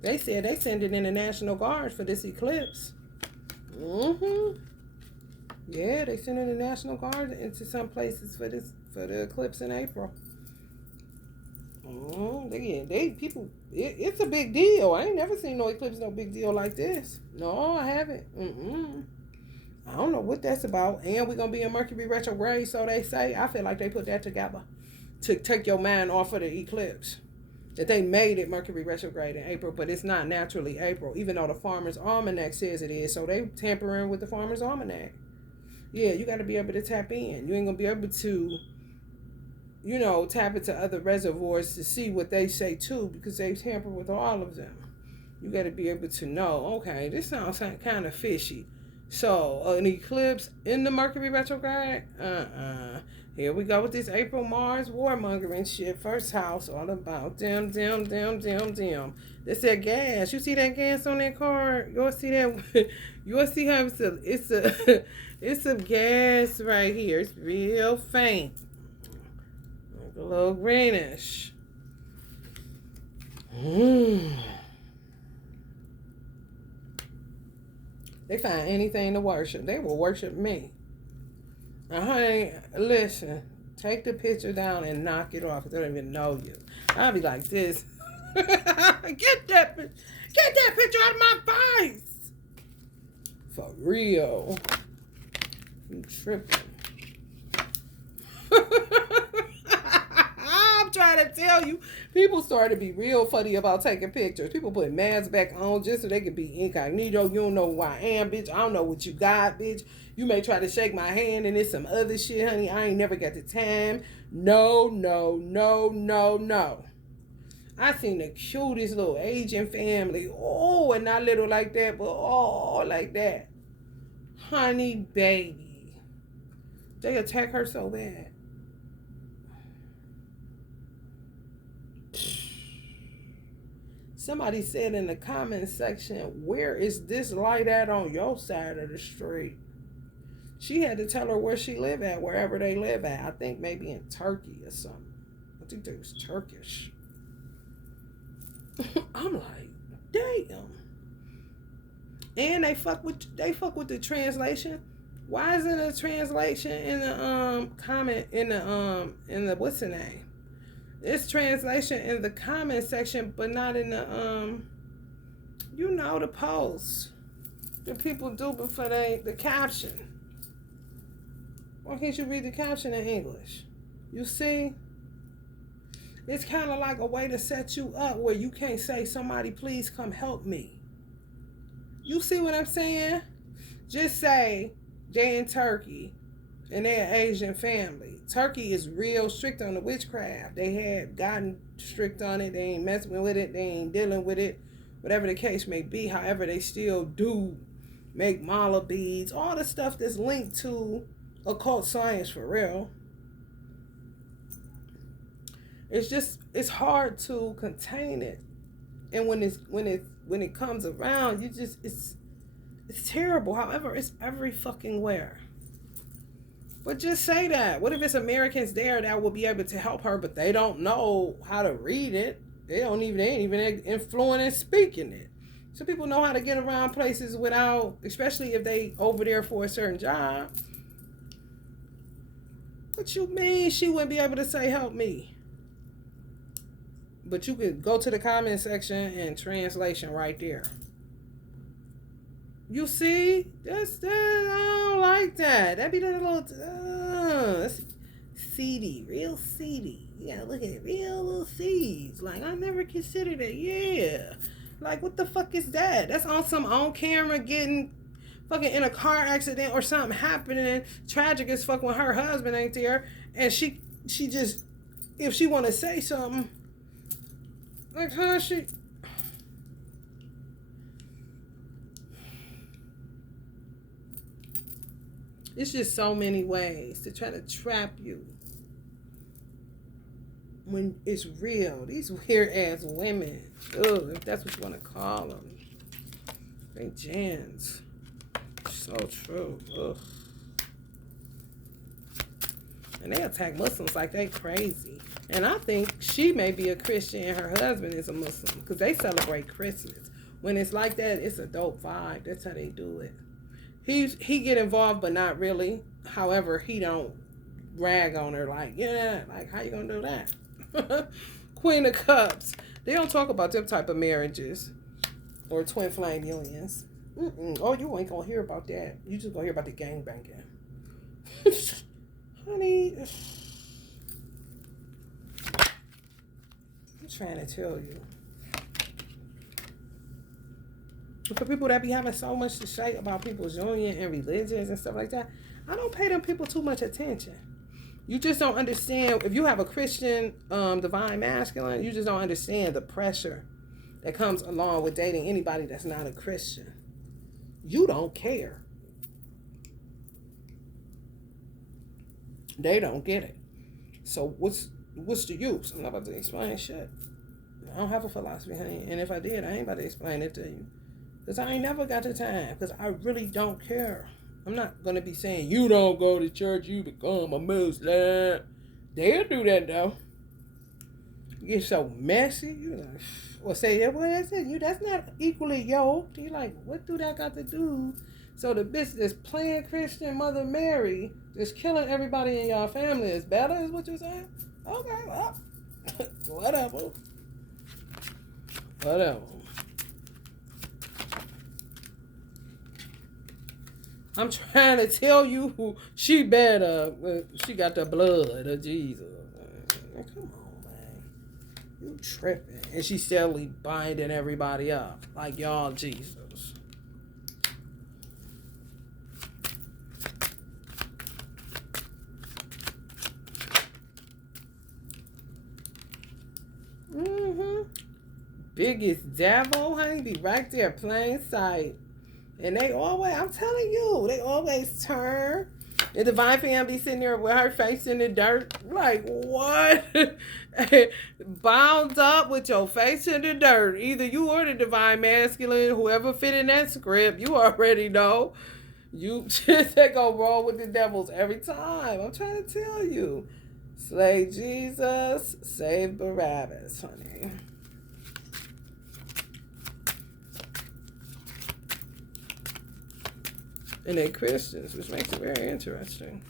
They said they send it in the National Guard for this eclipse. Yeah, they send in the National Guard into some places for the eclipse in April. It's a big deal. I ain't never seen no eclipse, no big deal like this. No, I haven't. I don't know what that's about. And we're gonna be in Mercury retrograde, so they say. I feel like they put that together to take your mind off of the eclipse. That they made it Mercury retrograde in April, but it's not naturally April, even though the Farmer's Almanac says it is. So they tampering with the Farmer's Almanac. Yeah, you got to be able to tap in. You ain't gonna be able to, tap into other reservoirs to see what they say too, because they tamper with all of them. You got to be able to know, okay, this sounds kind of fishy. So, an eclipse in the Mercury retrograde? Here we go with this April Mars warmongering shit. First house, all about them. That's that gas. You see that gas on that car? You'll see that. You'll see how it's some gas right here. It's real faint. Like a little greenish. They find anything to worship. They will worship me. Now, honey, listen. Take the picture down and knock it off. They don't even know you. I'll be like this. Get that picture out of my face. For real. You tripping. I'm trying to tell you, people started to be real funny about taking pictures. People put masks back on just so they could be incognito. You don't know who I am, bitch. I don't know what you got, bitch. You may try to shake my hand and it's some other shit, honey. I ain't never got the time. No. I seen the cutest little Asian family. Oh, and not little like that, but oh, like that. Honey, baby. They attack her so bad. Somebody said in the comment section, where is this light at on your side of the street? She had to tell her where she live at, wherever they live at. I think maybe in Turkey or something. I think they was Turkish. I'm like, damn. And they fuck with the translation. Why isn't a translation in the comment in the what's the name? It's translation in the comment section, but not in the the post that people do before the caption. Why can't you read the caption in English? You see? It's kind of like a way to set you up where you can't say, somebody please come help me. You see what I'm saying? Just say they in Turkey and they're an Asian family. Turkey is real strict on the witchcraft. They had gotten strict on it. They ain't messing with it. They ain't dealing with it. Whatever the case may be. However, they still do make mala beads. All the stuff that's linked to occult science for real. It's hard to contain it. And when it comes around, it's terrible. However, it's every fucking where. But just say that. What if it's Americans there that will be able to help her, but they don't know how to read it? They ain't even fluent in speaking it. Some people know how to get around places without, especially if they over there for a certain job. What you mean she wouldn't be able to say help me? But you could go to the comment section and translation right there. You see? I don't like that. That'd be that little that's seedy, real seedy. You gotta look at real little seeds. Like, I never considered it. Yeah. Like, what the fuck is that? That's on some on camera getting fucking in a car accident or something happening tragic as fuck when her husband ain't there, and she just, if she want to say something, like how she. It's just so many ways to try to trap you when it's real. These weird ass women, ugh, if that's what you want to call them, they Jinns. So true. Ugh. And they attack Muslims like they crazy. And I think she may be a Christian and her husband is a Muslim because they celebrate Christmas. When it's like that, it's a dope vibe. That's how they do it. He get involved, but not really. However, he don't rag on her like, yeah, like how you gonna do that? Queen of Cups. They don't talk about them type of marriages or twin flame unions. Oh, you ain't gonna hear about that. You just gonna hear about the gangbanging. Honey, I'm trying to tell you. For people that be having so much to say about people's union and religions and stuff like that, I don't pay them people too much attention. You just don't understand. If you have a Christian divine masculine, you just don't understand the pressure that comes along with dating anybody that's not a Christian. You don't care. They don't get it. So what's the use? I'm not about to explain shit. I don't have a philosophy, honey. And if I did, I ain't about to explain it to you. Because I ain't never got the time. Because I really don't care. I'm not going to be saying, you don't go to church, you become a Muslim. They'll do that, though. You get so messy. You like, or say, that what I said, that's not equally yoked. You're like, what do that got to do? So the bitch that's playing Christian Mother Mary, just killing everybody in your family is better, is what you're saying? Okay, well, whatever. I'm trying to tell you who she better. She got the blood of Jesus. Man, come on, man. You tripping. And she's steadily binding everybody up. Like y'all Jesus. Biggest devil, honey, be right there, plain sight. And they always, I'm telling you, they always turn. The divine family sitting there with her face in the dirt. Like, what? Bound up with your face in the dirt. Either you or the divine masculine, whoever fit in that script, you already know. You just go roll with the devils every time. I'm trying to tell you. Slay Jesus, save Barabbas, honey. And they're Christians, which makes it very interesting.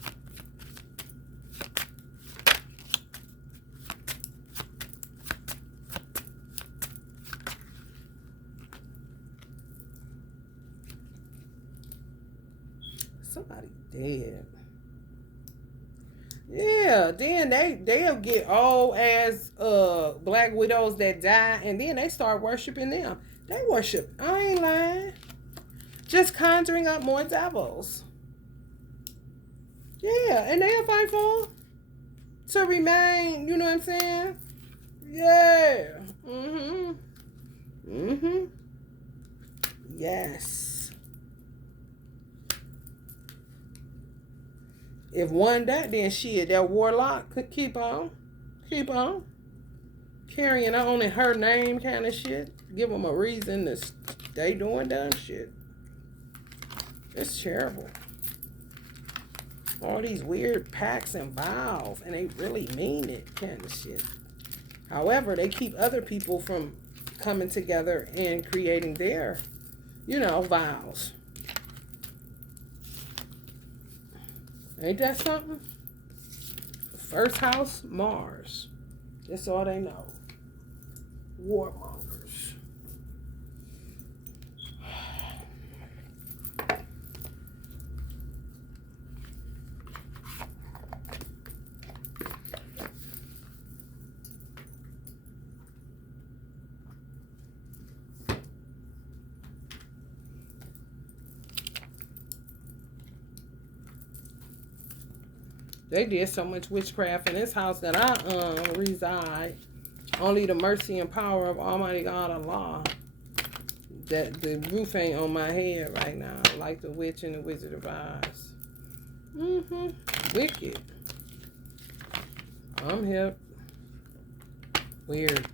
Somebody dead. Yeah, then they'll get old as black widows that die, and then they start worshiping them. They worship. I ain't lying. Just conjuring up more devils. Yeah, and they'll fight for them to remain. You know what I'm saying? Yeah. Yes. If one died, then shit, that warlock could keep on carrying on in her name, kind of shit. Give them a reason to stay doing dumb shit. It's terrible. All these weird pacts and vows, and they really mean it, kind of shit. However, they keep other people from coming together and creating their, vows. Ain't that something? First house, Mars. That's all they know. Warmongers. They did so much witchcraft in this house that I reside. Only the mercy and power of Almighty God Allah. That the roof ain't on my head right now, like the witch and the Wizard of Oz. Wicked. I'm hip. Weird.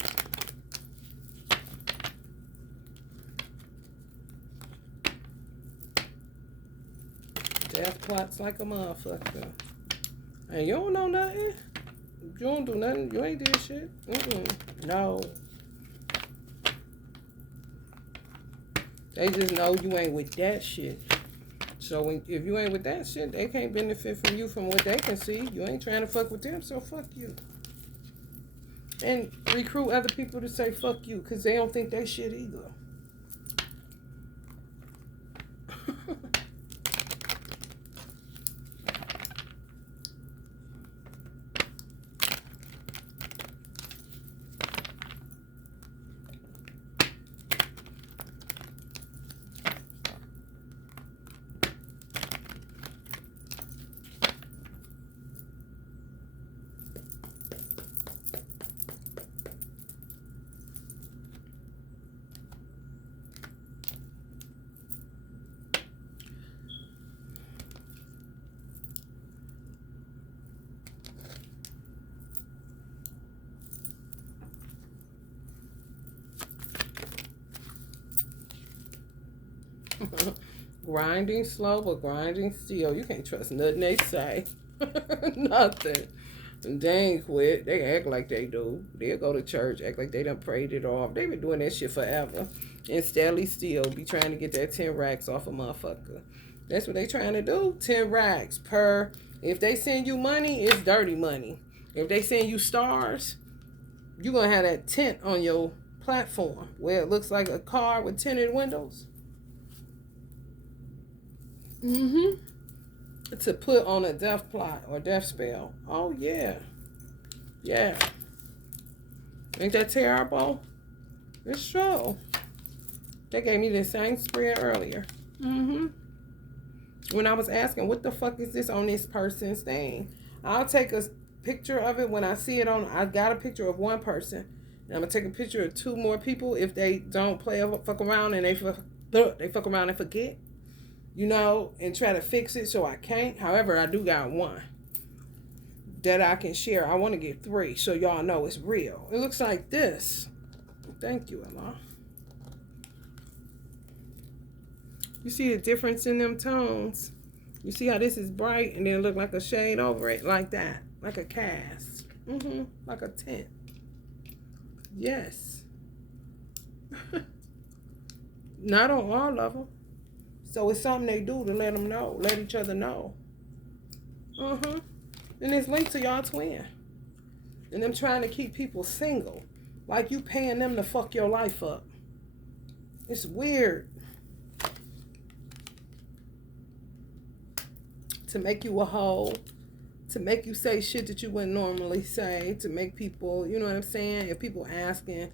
Death plots like a motherfucker. And you don't know nothing. You don't do nothing. You ain't did shit. No. They just know you ain't with that shit. So if you ain't with that shit, they can't benefit from you from what they can see. You ain't trying to fuck with them, so fuck you. And recruit other people to say fuck you, because they don't think they shit either. Grinding slow, but grinding still. You can't trust nothing they say. Nothing. They ain't quit. They act like they do. They'll go to church, act like they done prayed it off. They been doing that shit forever. And steadily still be trying to get that 10 racks off a motherfucker. That's what they trying to do. 10 racks per. If they send you money, it's dirty money. If they send you stars, you're going to have that tent on your platform where it looks like a car with tinted windows. To put on a death plot or death spell. Oh, yeah. Yeah. Ain't that terrible? It's true. They gave me the same spread earlier. When I was asking, what the fuck is this on this person's thing? I'll take a picture of it when I see it on. I got a picture of one person. And I'm going to take a picture of 2 more people if they don't fuck around and they fuck around and forget. And try to fix it, so I can't. However, I do got one that I can share. I want to get 3 so y'all know it's real. It looks like this. Thank you, Allah. You see the difference in them tones? You see how this is bright and then look like a shade over it? Like that. Like a cast. Like a tint. Yes. Not on all of them. So it's something they do to let them know, let each other know. And it's linked to y'all twin. And them trying to keep people single. Like you paying them to fuck your life up. It's weird. to make you a hoe, to make you say shit that you wouldn't normally say, to make people, you know what I'm saying? If people asking,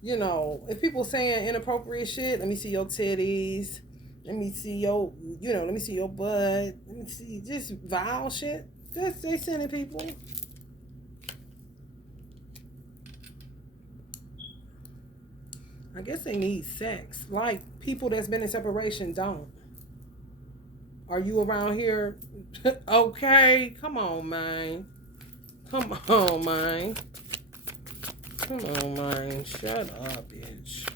you know, if people saying inappropriate shit, let me see your titties, let me see your, you know, let me see your butt, let me see, just vile shit. That's they sending people. I guess they need sex. Like people that's been in separation don't. Are you around here? Okay, come on, man. Come on, man. Come on, man. Shut up, bitch.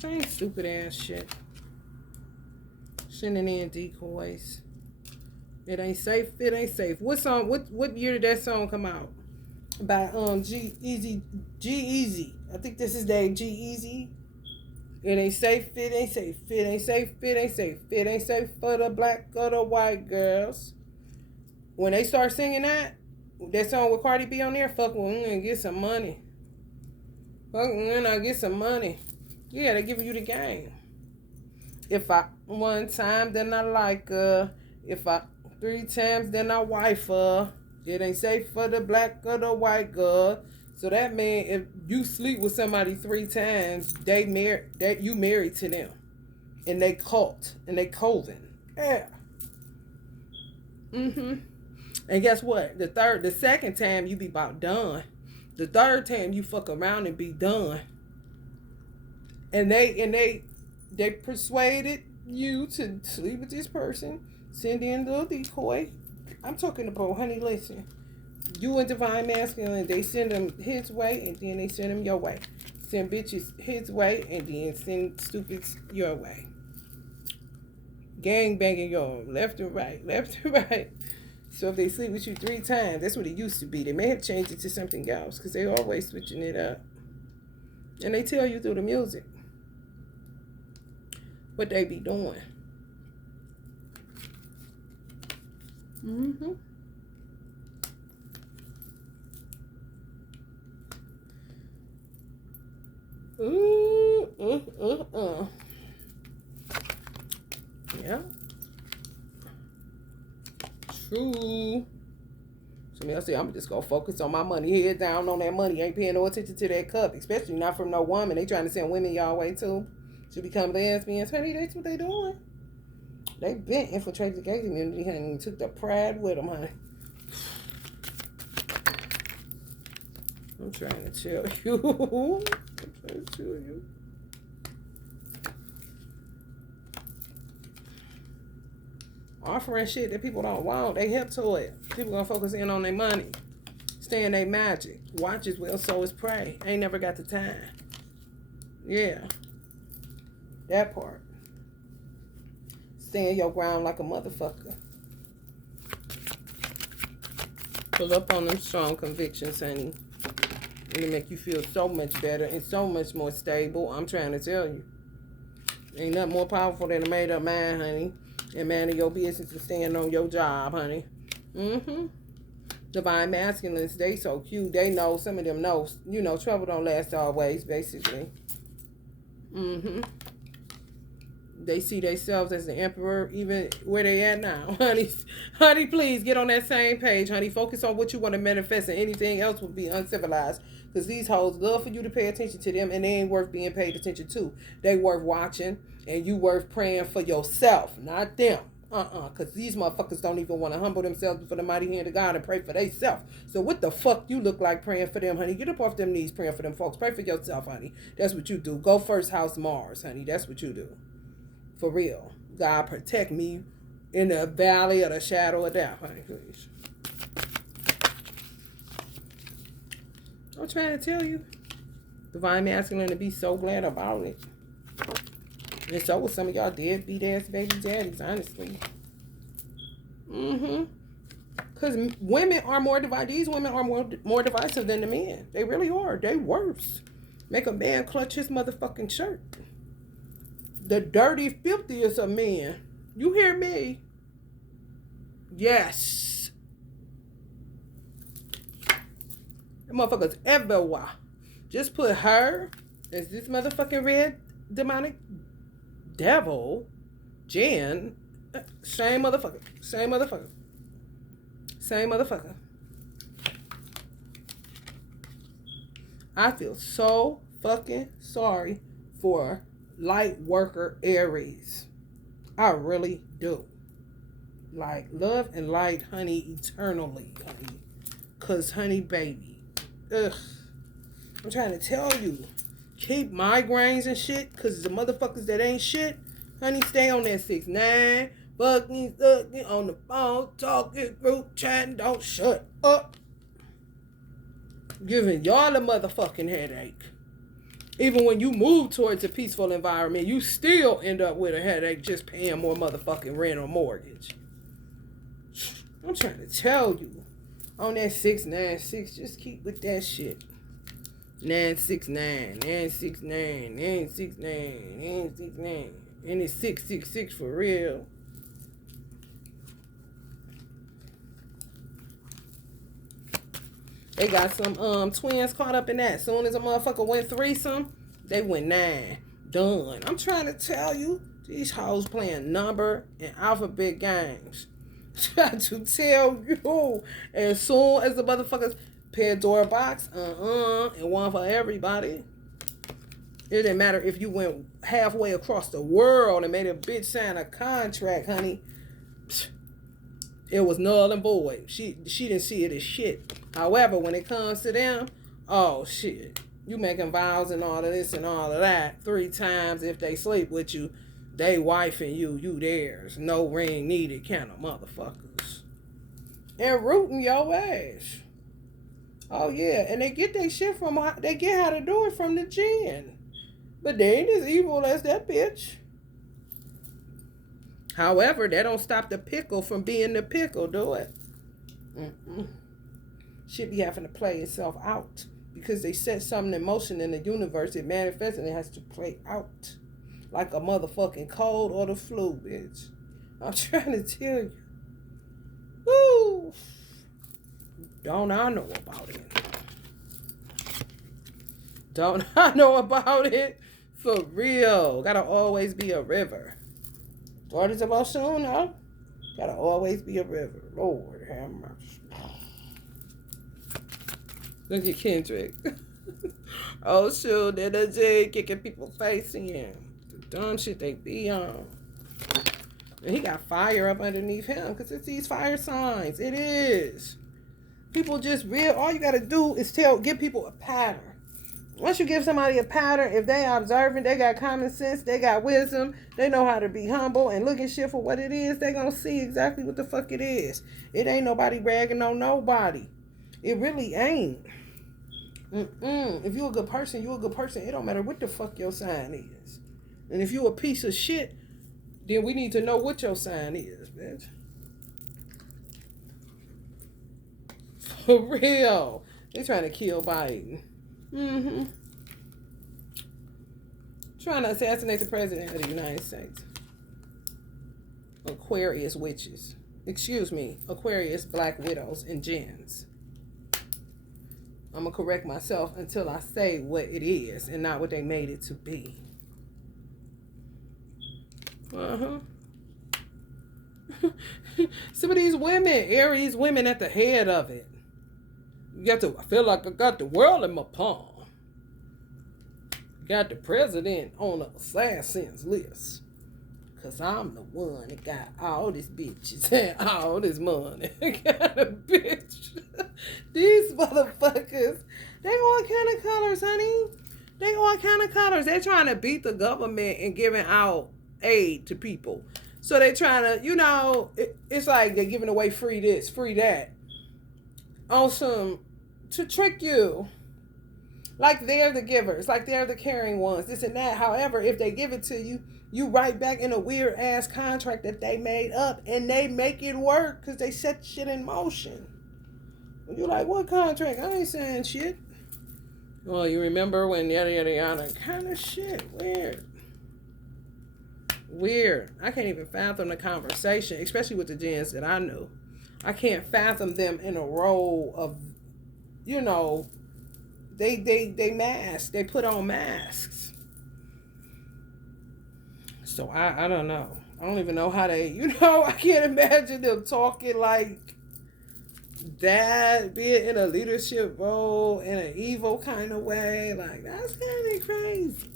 Same stupid ass shit. Sending in decoys. It ain't safe. It ain't safe. What song? What year did that song come out? By G Easy. I think this is that G Easy. It ain't safe. It ain't safe. It ain't safe. It ain't safe. It ain't safe for the black or the white girls. When they start singing that song with Cardi B on there, fuck with me and get some money. Fuck when I get some money. Yeah, they giving you the game. If I one time, then I like her. If I 3 times, then I wife her. It ain't safe for the black or the white girl. So that means if you sleep with somebody 3 times, you married to them, and they cult and they coven. Yeah. And guess what? The second time you be about done. The third time you fuck around and be done. And they persuaded you to sleep with this person, send in the decoy. I'm talking about, honey, listen. You and Divine Masculine, they send them his way and then they send them your way. Send bitches his way and then send stupids your way. Gang banging your left and right, left and right. So if they sleep with you 3 times, that's what it used to be. They may have changed it to something else because they always switching it up. And they tell you through the music what they be doing. Yeah. True. Somebody else say, I'm just gonna focus on my money. Head down on that money. Ain't paying no attention to that cup. Especially not from no woman. They trying to send women y'all way too. To become lesbians. Honey, that's what they doing. They been infiltrated the gay community, honey, and took the pride with them, honey. I'm trying to tell you. I'm trying to tell you. Offering shit that people don't want. They hip to it. People gonna focus in on their money. Stay in their magic. Watch as well, so is prey. Ain't never got the time. Yeah. That part. Stand your ground like a motherfucker. Pull up on them strong convictions, honey. It'll make you feel so much better and so much more stable. I'm trying to tell you. Ain't nothing more powerful than a made up mind, honey. And manning your business and staying on your job, honey. Divine masculines, they so cute. They know, some of them know, you know, trouble don't last always, basically. They see themselves as the emperor, even where they at now. Honey, please get on that same page, honey. Focus on what you want to manifest, and anything else will be uncivilized. Because these hoes love for you to pay attention to them, and they ain't worth being paid attention to. They worth watching, and you worth praying for yourself, not them. Because these motherfuckers don't even want to humble themselves before the mighty hand of God and pray for themselves. So what the fuck you look like praying for them, honey? Get up off them knees praying for them folks. Pray for yourself, honey. That's what you do. Go first house Mars, honey. That's what you do. For real. God protect me in the valley of the shadow of death, honey, please. I'm trying to tell you. Divine masculine to be so glad about it. And so was some of y'all deadbeat ass baby daddies, honestly. Because women are more divisive. These women are more divisive than the men. They really are. They worse. Make a man clutch his motherfucking shirt. The dirty, filthiest of men. You hear me? Yes. The motherfuckers everywhere. Just put her as this motherfucking red demonic devil, Jinn, same motherfucker, same motherfucker, same motherfucker. I feel so fucking sorry for light worker Aries. I really do. Like, love and light, honey, eternally, honey. Cause, honey, baby. Ugh. I'm trying to tell you. Keep migraines and shit. Cause the motherfuckers that ain't shit, honey, stay on that 6ix9ine. Fucking on the phone, talking, group chatting. Don't shut up. Giving y'all a motherfucking headache. Even when you move towards a peaceful environment, you still end up with a headache just paying more motherfucking rent or mortgage. I'm trying to tell you. On that 696, just keep with that shit. 969, 969, 969, 969. And it's 666 for real. They got some twins caught up in that. Soon as a motherfucker went threesome, they went 9. Done. I'm trying to tell you, these hoes playing number and alphabet games. Trying to tell you, as soon as the motherfuckers Pandora box, and one for everybody. It didn't matter if you went halfway across the world and made a bitch sign a contract, honey. It was null and void. She didn't see it as shit. However, when it comes to them, oh shit. You making vows and all of this and all of that 3 times. If they sleep with you, they wifing you, you theirs. No ring needed kind of motherfuckers. And rooting your ass. Oh yeah, and they get their shit from, they get how to do it from the Jinn. But they ain't as evil as that bitch. However, that don't stop the pickle from being the pickle, do it? Shit be having to play itself out. Because they set something in motion in the universe, it manifests and it has to play out. Like a motherfucking cold or the flu, bitch. I'm trying to tell you. Woo! Don't I know about it? Don't I know about it? For real. Gotta always be a river. Daughters of Oshun, no? Gotta always be a river. Lord have mercy. Look at Kendrick. Oshun, energy, kicking people's face in. The dumb shit they be on. And he got fire up underneath him because it's these fire signs. It is. People just real. All you gotta do is give people a pattern. Once you give somebody a pattern, if they observant, they got common sense, they got wisdom, they know how to be humble and look at shit for what it is, they gonna see exactly what the fuck it is. It ain't nobody bragging on nobody. It really ain't. If you a good person, you a good person. It don't matter what the fuck your sign is. And if you a piece of shit, then we need to know what your sign is, bitch. For real. They trying to kill Biden. Trying to assassinate the president of the United States. Aquarius witches. Excuse me. Aquarius black widows and Jinns. I'm going to correct myself until I say what it is and not what they made it to be. Some of these women, Aries women at the head of it. I feel like I got the world in my palm. Got the president on the assassins list. Because I'm the one that got all these bitches and all this money. Got a bitch. These motherfuckers, they all kind of colors, honey. They all kind of colors. They're trying to beat the government and giving out aid to people. So they're trying to, it's like they're giving away free this, free that. Awesome. To trick you. Like they're the givers. Like they're the caring ones. This and that. However, if they give it to you, you write back in a weird ass contract that they made up. And they make it work because they set shit in motion. And you're like, what contract? I ain't saying shit. Well, you remember when yada yada yada. Kind of shit. Weird. I can't even fathom the conversation. Especially with the Jinns that I knew. I can't fathom them in a role of, they mask. They put on masks. So I don't know. I don't even know how they, I can't imagine them talking like that, being in a leadership role in an evil kind of way. Like, that's kind of crazy.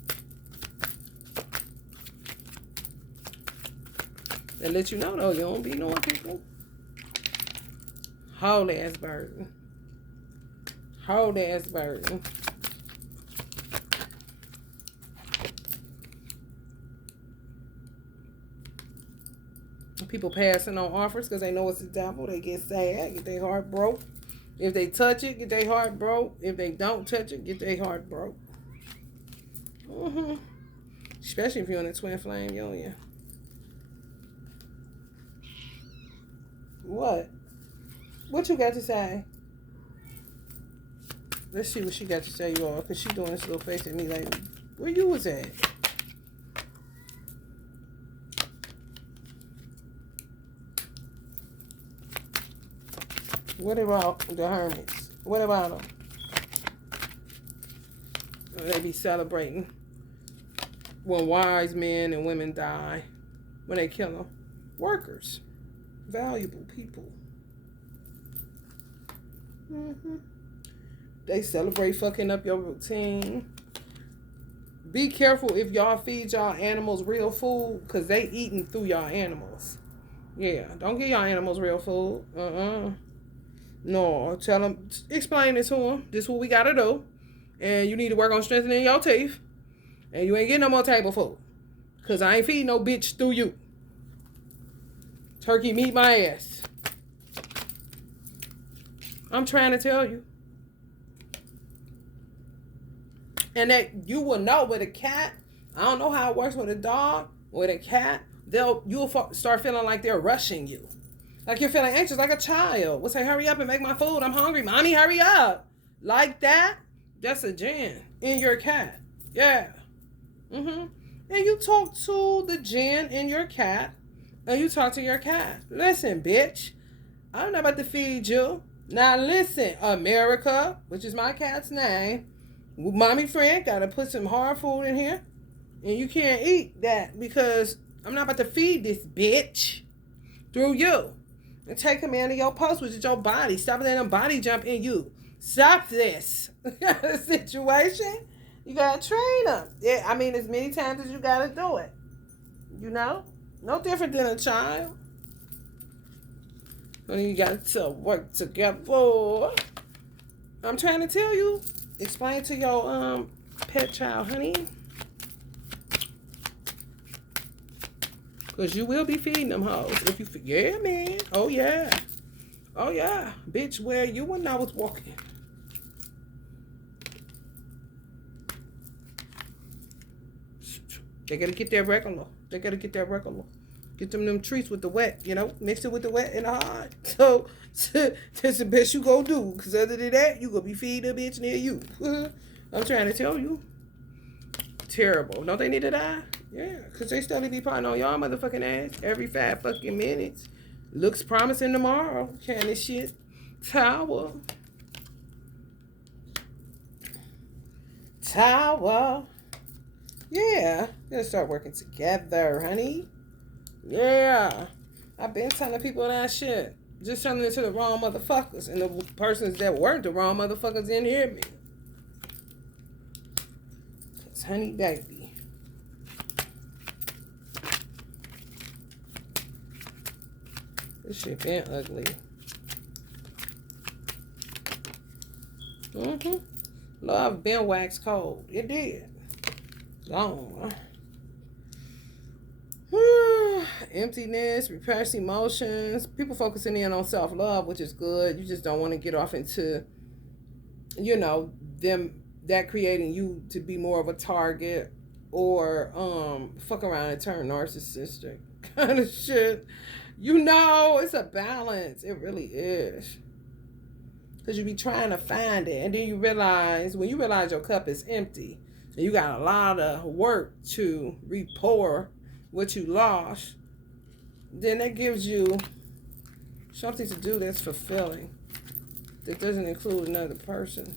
They let you know, though, you don't be knowing people. Whole ass burden. Whole ass burden. People passing on offers because they know it's the devil. They get sad, get their heart broke. If they touch it, get their heart broke. If they don't touch it, get their heart broke. Especially if you're in a twin flame union. What? What you got to say? Let's see what she got to say, y'all. Because she doing this little face at me like, where you was at? What about the hermits? What about them? They be celebrating when wise men and women die, when they kill them. Workers, valuable people. They celebrate fucking up your routine. Be careful if y'all feed y'all animals real food, because they eating through y'all animals. Yeah, don't give y'all animals real food. No, tell them, explain it to them. This is what we got to do. And you need to work on strengthening your teeth. And you ain't getting no more table food. Because I ain't feeding no bitch through you. Turkey meat my ass. I'm trying to tell you. And that you will know with a cat. I don't know how it works with a dog. With a cat, you'll start feeling like they're rushing you. Like you're feeling anxious, like a child. We'll say, hurry up and make my food. I'm hungry. Mommy, hurry up. Like that, that's a jinn in your cat. Yeah. And you talk to the jinn in your cat, and you talk to your cat. Listen, bitch, I'm not about to feed you. Now listen, America, which is my cat's name, mommy friend, gotta put some hard food in here. And you can't eat that because I'm not about to feed this bitch through you. And take command of your post, which is your body. Stop letting them body jump in you. Stop this situation. You gotta train them. Yeah, I mean, as many times as you gotta do it. You know? No different than a child. And you got to work together. I'm trying to tell you. Explain to your pet child, honey. Because you will be feeding them hoes. If you, yeah, man. Oh, yeah. Oh, yeah. Bitch, where you when I was walking. They got to get that regular. They got to get that regular. Get them treats with the wet, Mix it with the wet and the hard. So, that's the best you gonna do. Because other than that, you gonna be feeding a bitch near you. I'm trying to tell you. Terrible. Don't they need to die? Yeah, because they still be parting on y'all motherfucking ass every 5 fucking minutes. Looks promising tomorrow. Kind of shit. Tower. Yeah. Gotta start working together, honey. Yeah. I've been telling people that shit. Just telling it to the wrong motherfuckers. And the persons that weren't the wrong motherfuckers didn't hear me. Because, honey, baby. This shit been ugly. Love been waxed cold. It did. Long. Emptiness, repressed emotions. People focusing in on self-love, which is good. You just don't want to get off into, them that creating you to be more of a target or fuck around and turn narcissistic kind of shit. It's a balance. It really is. Because you be trying to find it. And then when you realize your cup is empty, and you got a lot of work to repour what you lost, then that gives you something to do that's fulfilling. That doesn't include another person.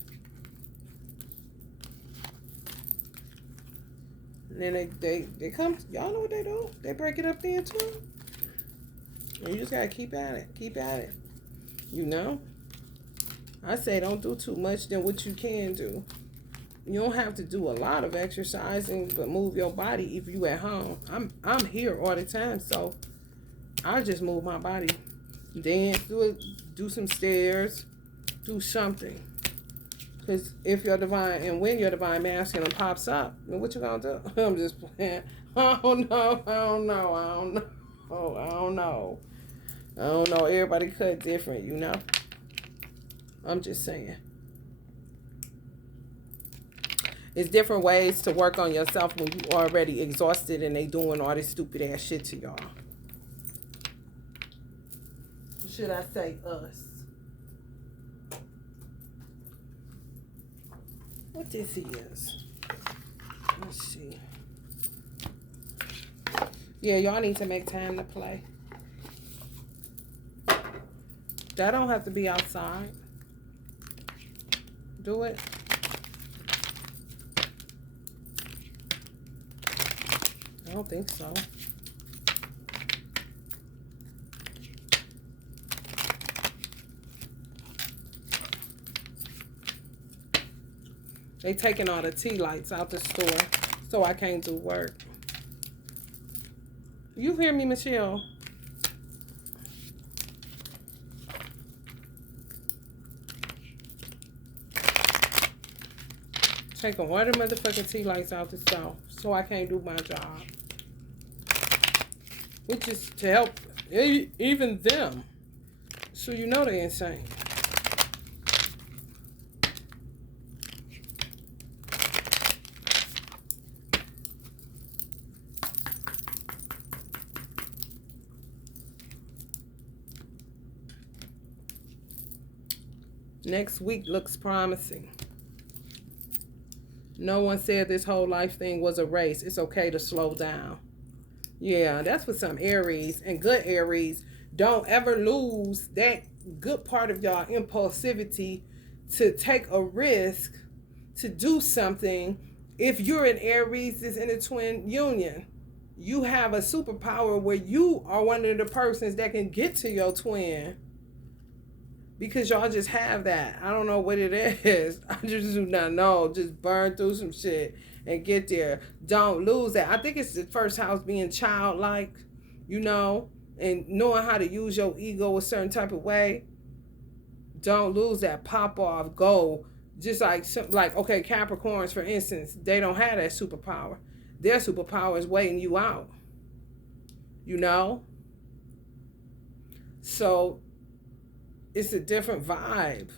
And then they come, y'all know what they do? They break it up then too. And you just gotta keep at it. Keep at it. You know? I say don't do too much than what you can do. You don't have to do a lot of exercising, but move your body if you at home. I'm here all the time, so I just move my body. Dance, do some stairs, do something. Because if your divine, and when your divine masculine pops up, then what you gonna do? I'm just playing. I don't know. I don't know. I don't know. Everybody cut different, you know? I'm just saying. It's different ways to work on yourself when you already exhausted and they doing all this stupid ass shit to y'all. Should I say us? What this is? Let's see. Yeah, y'all need to make time to play. That don't have to be outside. Do it. I don't think so. They taking all the tea lights out the store, so I can't do work. You hear me, Michelle? Taking all the motherfucking tea lights out the store, so I can't do my job. Which is to help even them. So you know they're insane. Next week looks promising. No one said this whole life thing was a race. It's okay to slow down. Yeah, that's for some Aries. And good Aries, don't ever lose that good part of y'all impulsivity to take a risk, to do something. If you're an Aries that's in a twin union, you have a superpower where you are one of the persons that can get to your twin. Because y'all just have that. I don't know what it is. I just do not know. Just burn through some shit and get there. Don't lose that. I think it's the first house being childlike, you know, and knowing how to use your ego a certain type of way. Don't lose that. Pop off. Go. Just like okay, Capricorns, for instance, they don't have that superpower. Their superpower is waiting you out. You know? So it's a different vibe.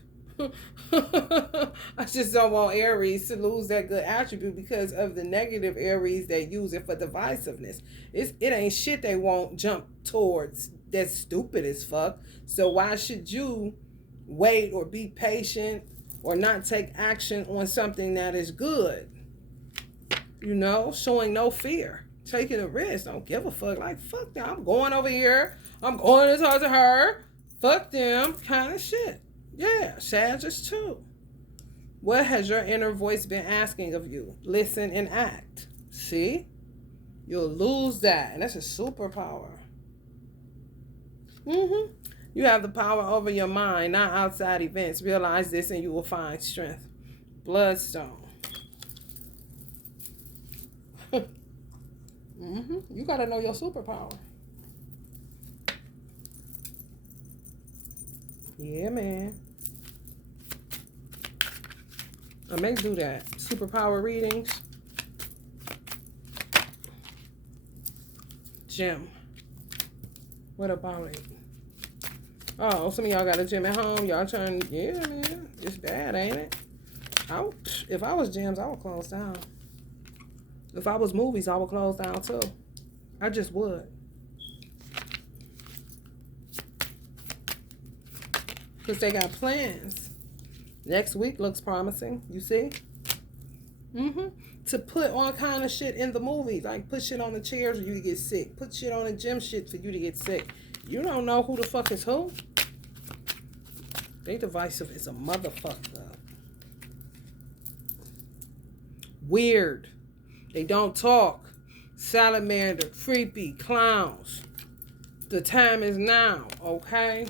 I just don't want Aries to lose that good attribute because of the negative Aries that use it for divisiveness. It ain't shit they won't jump towards. That's stupid as fuck. So why should you wait or be patient or not take action on something that is good? You know, showing no fear, taking a risk. Don't give a fuck. Like, fuck that. I'm going over here. I'm going to talk to her. Fuck them kind of shit. Yeah, Sagittarius too. What has your inner voice been asking of you? Listen and act. See? You'll lose that. And that's a superpower. You have the power over your mind, not outside events. Realize this and you will find strength. Bloodstone. You got to know your superpower. Yeah, man. I may do that. Superpower readings. Gym. What about it? Oh, some of y'all got a gym at home. Y'all trying, yeah, man. It's bad, ain't it? If I was gyms, I would close down. If I was movies, I would close down too. I just would. Because they got plans. Next week looks promising. You see? To put all kind of shit in the movies. Like put shit on the chairs for you to get sick. Put shit on the gym shit for you to get sick. You don't know who the fuck is who. They divisive is a motherfucker. Weird. They don't talk. Salamander, creepy, clowns. The time is now, okay?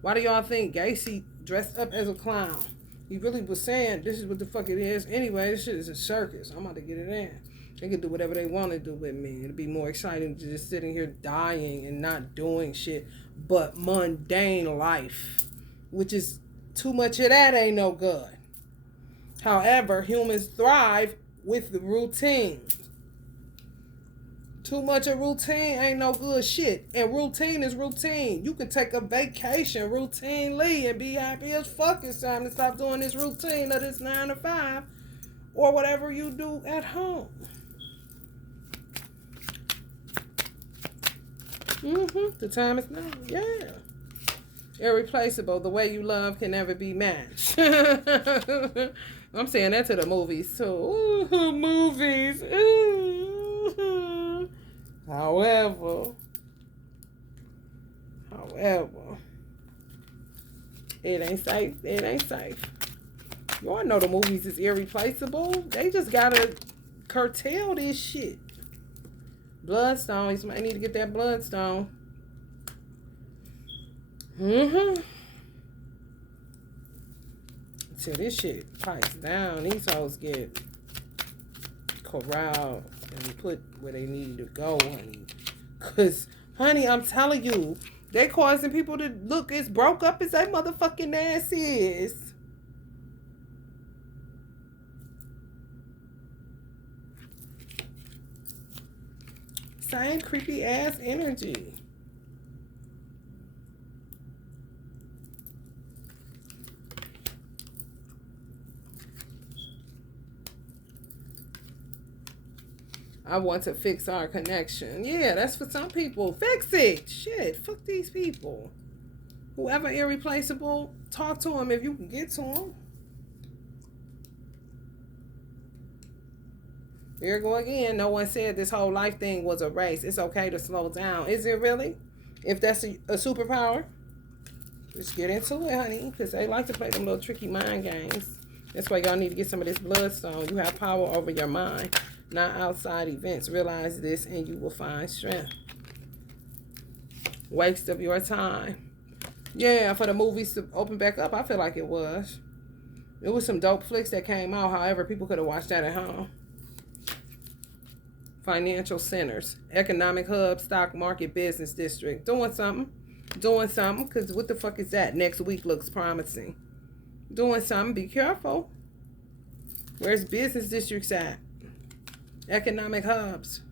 Why do y'all think Gacy dressed up as a clown? He really was saying, this is what the fuck it is. Anyway, this shit is a circus. I'm about to get it in. They can do whatever they want to do with me. It'll be more exciting than just sitting here dying and not doing shit but mundane life. Which is, too much of that ain't no good. However, humans thrive with the routine. Too much of routine ain't no good shit. And routine is routine. You can take a vacation routinely and be happy as fuck. It's time to stop doing this routine of this 9 to 5 or whatever you do at home. The time is now. Yeah. Irreplaceable. The way you love can never be matched. I'm saying that to the movies too. Ooh, movies. Ooh. However, it ain't safe. It ain't safe. You all know the movies is irreplaceable. They just gotta curtail this shit. Bloodstone. You might need to get that bloodstone. Until this shit pipes down, these hoes get corralled and put where they need to go, honey. Cause, honey, I'm telling you, they causing people to look as broke up as they motherfucking ass is. Same creepy ass energy. I want to fix our connection. Yeah, that's for some people. Fix it. Shit, fuck these people. Whoever irreplaceable, talk to them if you can get to them. Here we go again. No one said this whole life thing was a race. It's okay to slow down. Is it really? If that's a superpower, just get into it, honey. Because they like to play them little tricky mind games. That's why y'all need to get some of this bloodstone. You have power over your mind, not outside events. Realize this and you will find strength. Waste of your time. Yeah, for the movies to open back up, I feel like it was. It was some dope flicks that came out. However, people could have watched that at home. Financial centers, economic hub, stock market, business district. Doing something. Because what the fuck is that? Next week looks promising. Doing something. Be careful. Where's business districts at? Economic hubs.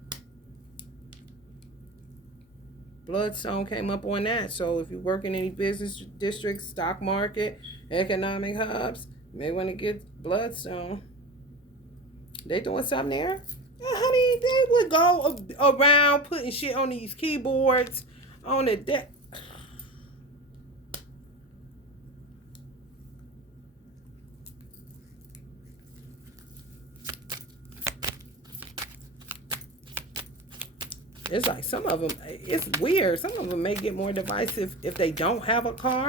Bloodstone came up on that. So if you work in any business districts, stock market, economic hubs, you may want to get bloodstone. They doing something there? Yeah, honey, they would go around putting shit on these keyboards, on the deck. It's like some of them, it's weird. Some of them may get more divisive if they don't have a car.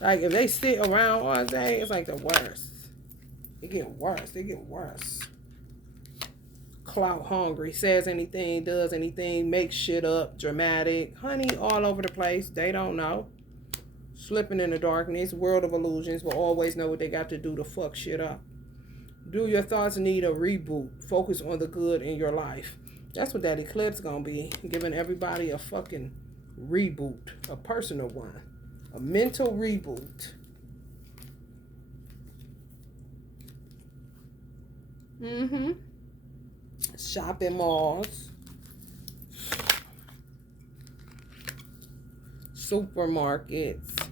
Like, if they sit around all day, it's like the worst. It get worse. Clout hungry, says anything, does anything, makes shit up, dramatic. Honey, all over the place. They don't know. Slipping in the darkness, world of illusions, will always know what they got to do to fuck shit up. Do your thoughts need a reboot? Focus on the good in your life. That's what that eclipse gonna be. Giving everybody a fucking reboot. A personal one. A mental reboot. Shopping malls. Supermarkets.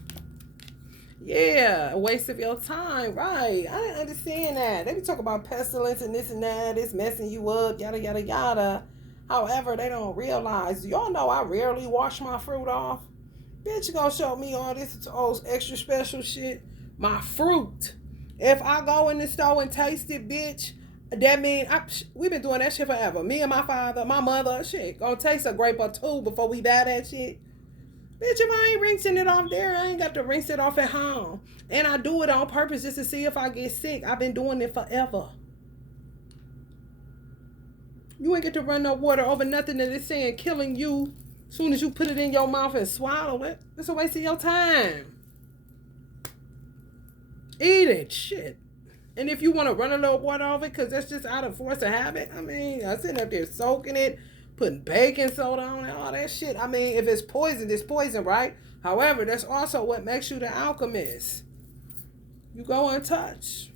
Yeah, a waste of your time, right? I didn't understand that. They be talking about pestilence and this and that. It's messing you up, yada, yada, yada. However, they don't realize. Y'all know I rarely wash my fruit off. Bitch, you gonna show me all this old extra special shit? My fruit. If I go in the store and taste it, bitch, that mean we've been doing that shit forever. Me and my father, my mother, shit, gonna taste a grape or two before we buy that shit. Bitch, if I ain't rinsing it off there, I ain't got to rinse it off at home. And I do it on purpose just to see if I get sick. I've been doing it forever. You ain't get to run no water over nothing that it's saying killing you. As soon as you put it in your mouth and swallow it, it's a waste of your time. Eat it, shit. And if you want to run a little water over it, because that's just out of force of habit, I mean, I sitting up there soaking it, putting baking soda on it, all that shit. I mean, if it's poison, it's poison, right? However, that's also what makes you the alchemist. You go untouched.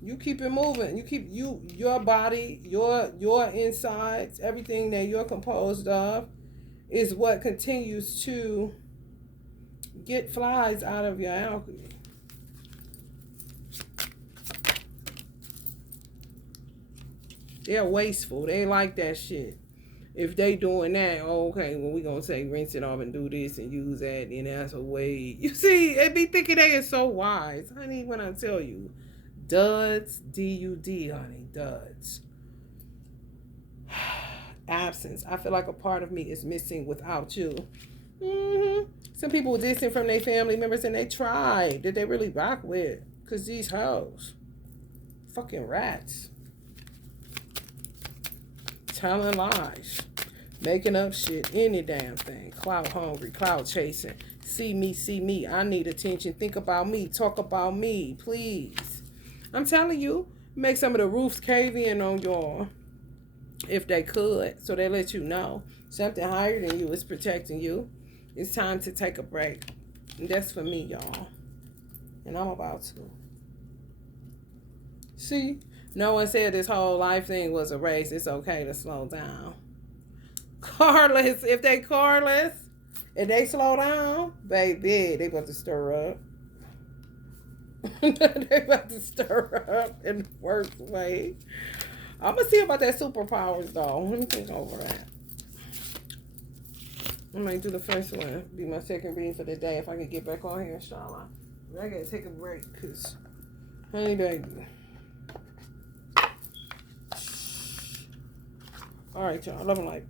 You keep it moving. You keep your body, your insides, everything that you're composed of is what continues to get flies out of your alchemy. They're wasteful. They like that shit. If they doing that, okay, well, we gonna say rinse it off and do this and use that, and that's a way. You see, they be thinking they are so wise. Honey, when I tell you, duds, D-U-D, honey, duds. Absence. I feel like a part of me is missing without you. Some people distant from their family members and they tribe that they really rock with. Because these hoes. Fucking rats. Telling lies. Making up shit. Any damn thing. Clout hungry. Clout chasing. See me. I need attention. Think about me. Talk about me. Please. I'm telling you. Make some of the roofs cave in on y'all. If they could. So they let you know. Something higher than you is protecting you. It's time to take a break. And that's for me, y'all. And I'm about to. See? No one said this whole life thing was a race. It's okay to slow down. Carless. If they carless, if they slow down, baby, they about to stir up. They about to stir up in the worst way. I'm going to see about that superpowers, though. Let me think over that. I might do the first one. Be my second reading for the day if I can get back on here, inshallah. I gotta take a break because, honey, baby. All right, y'all. Love and light.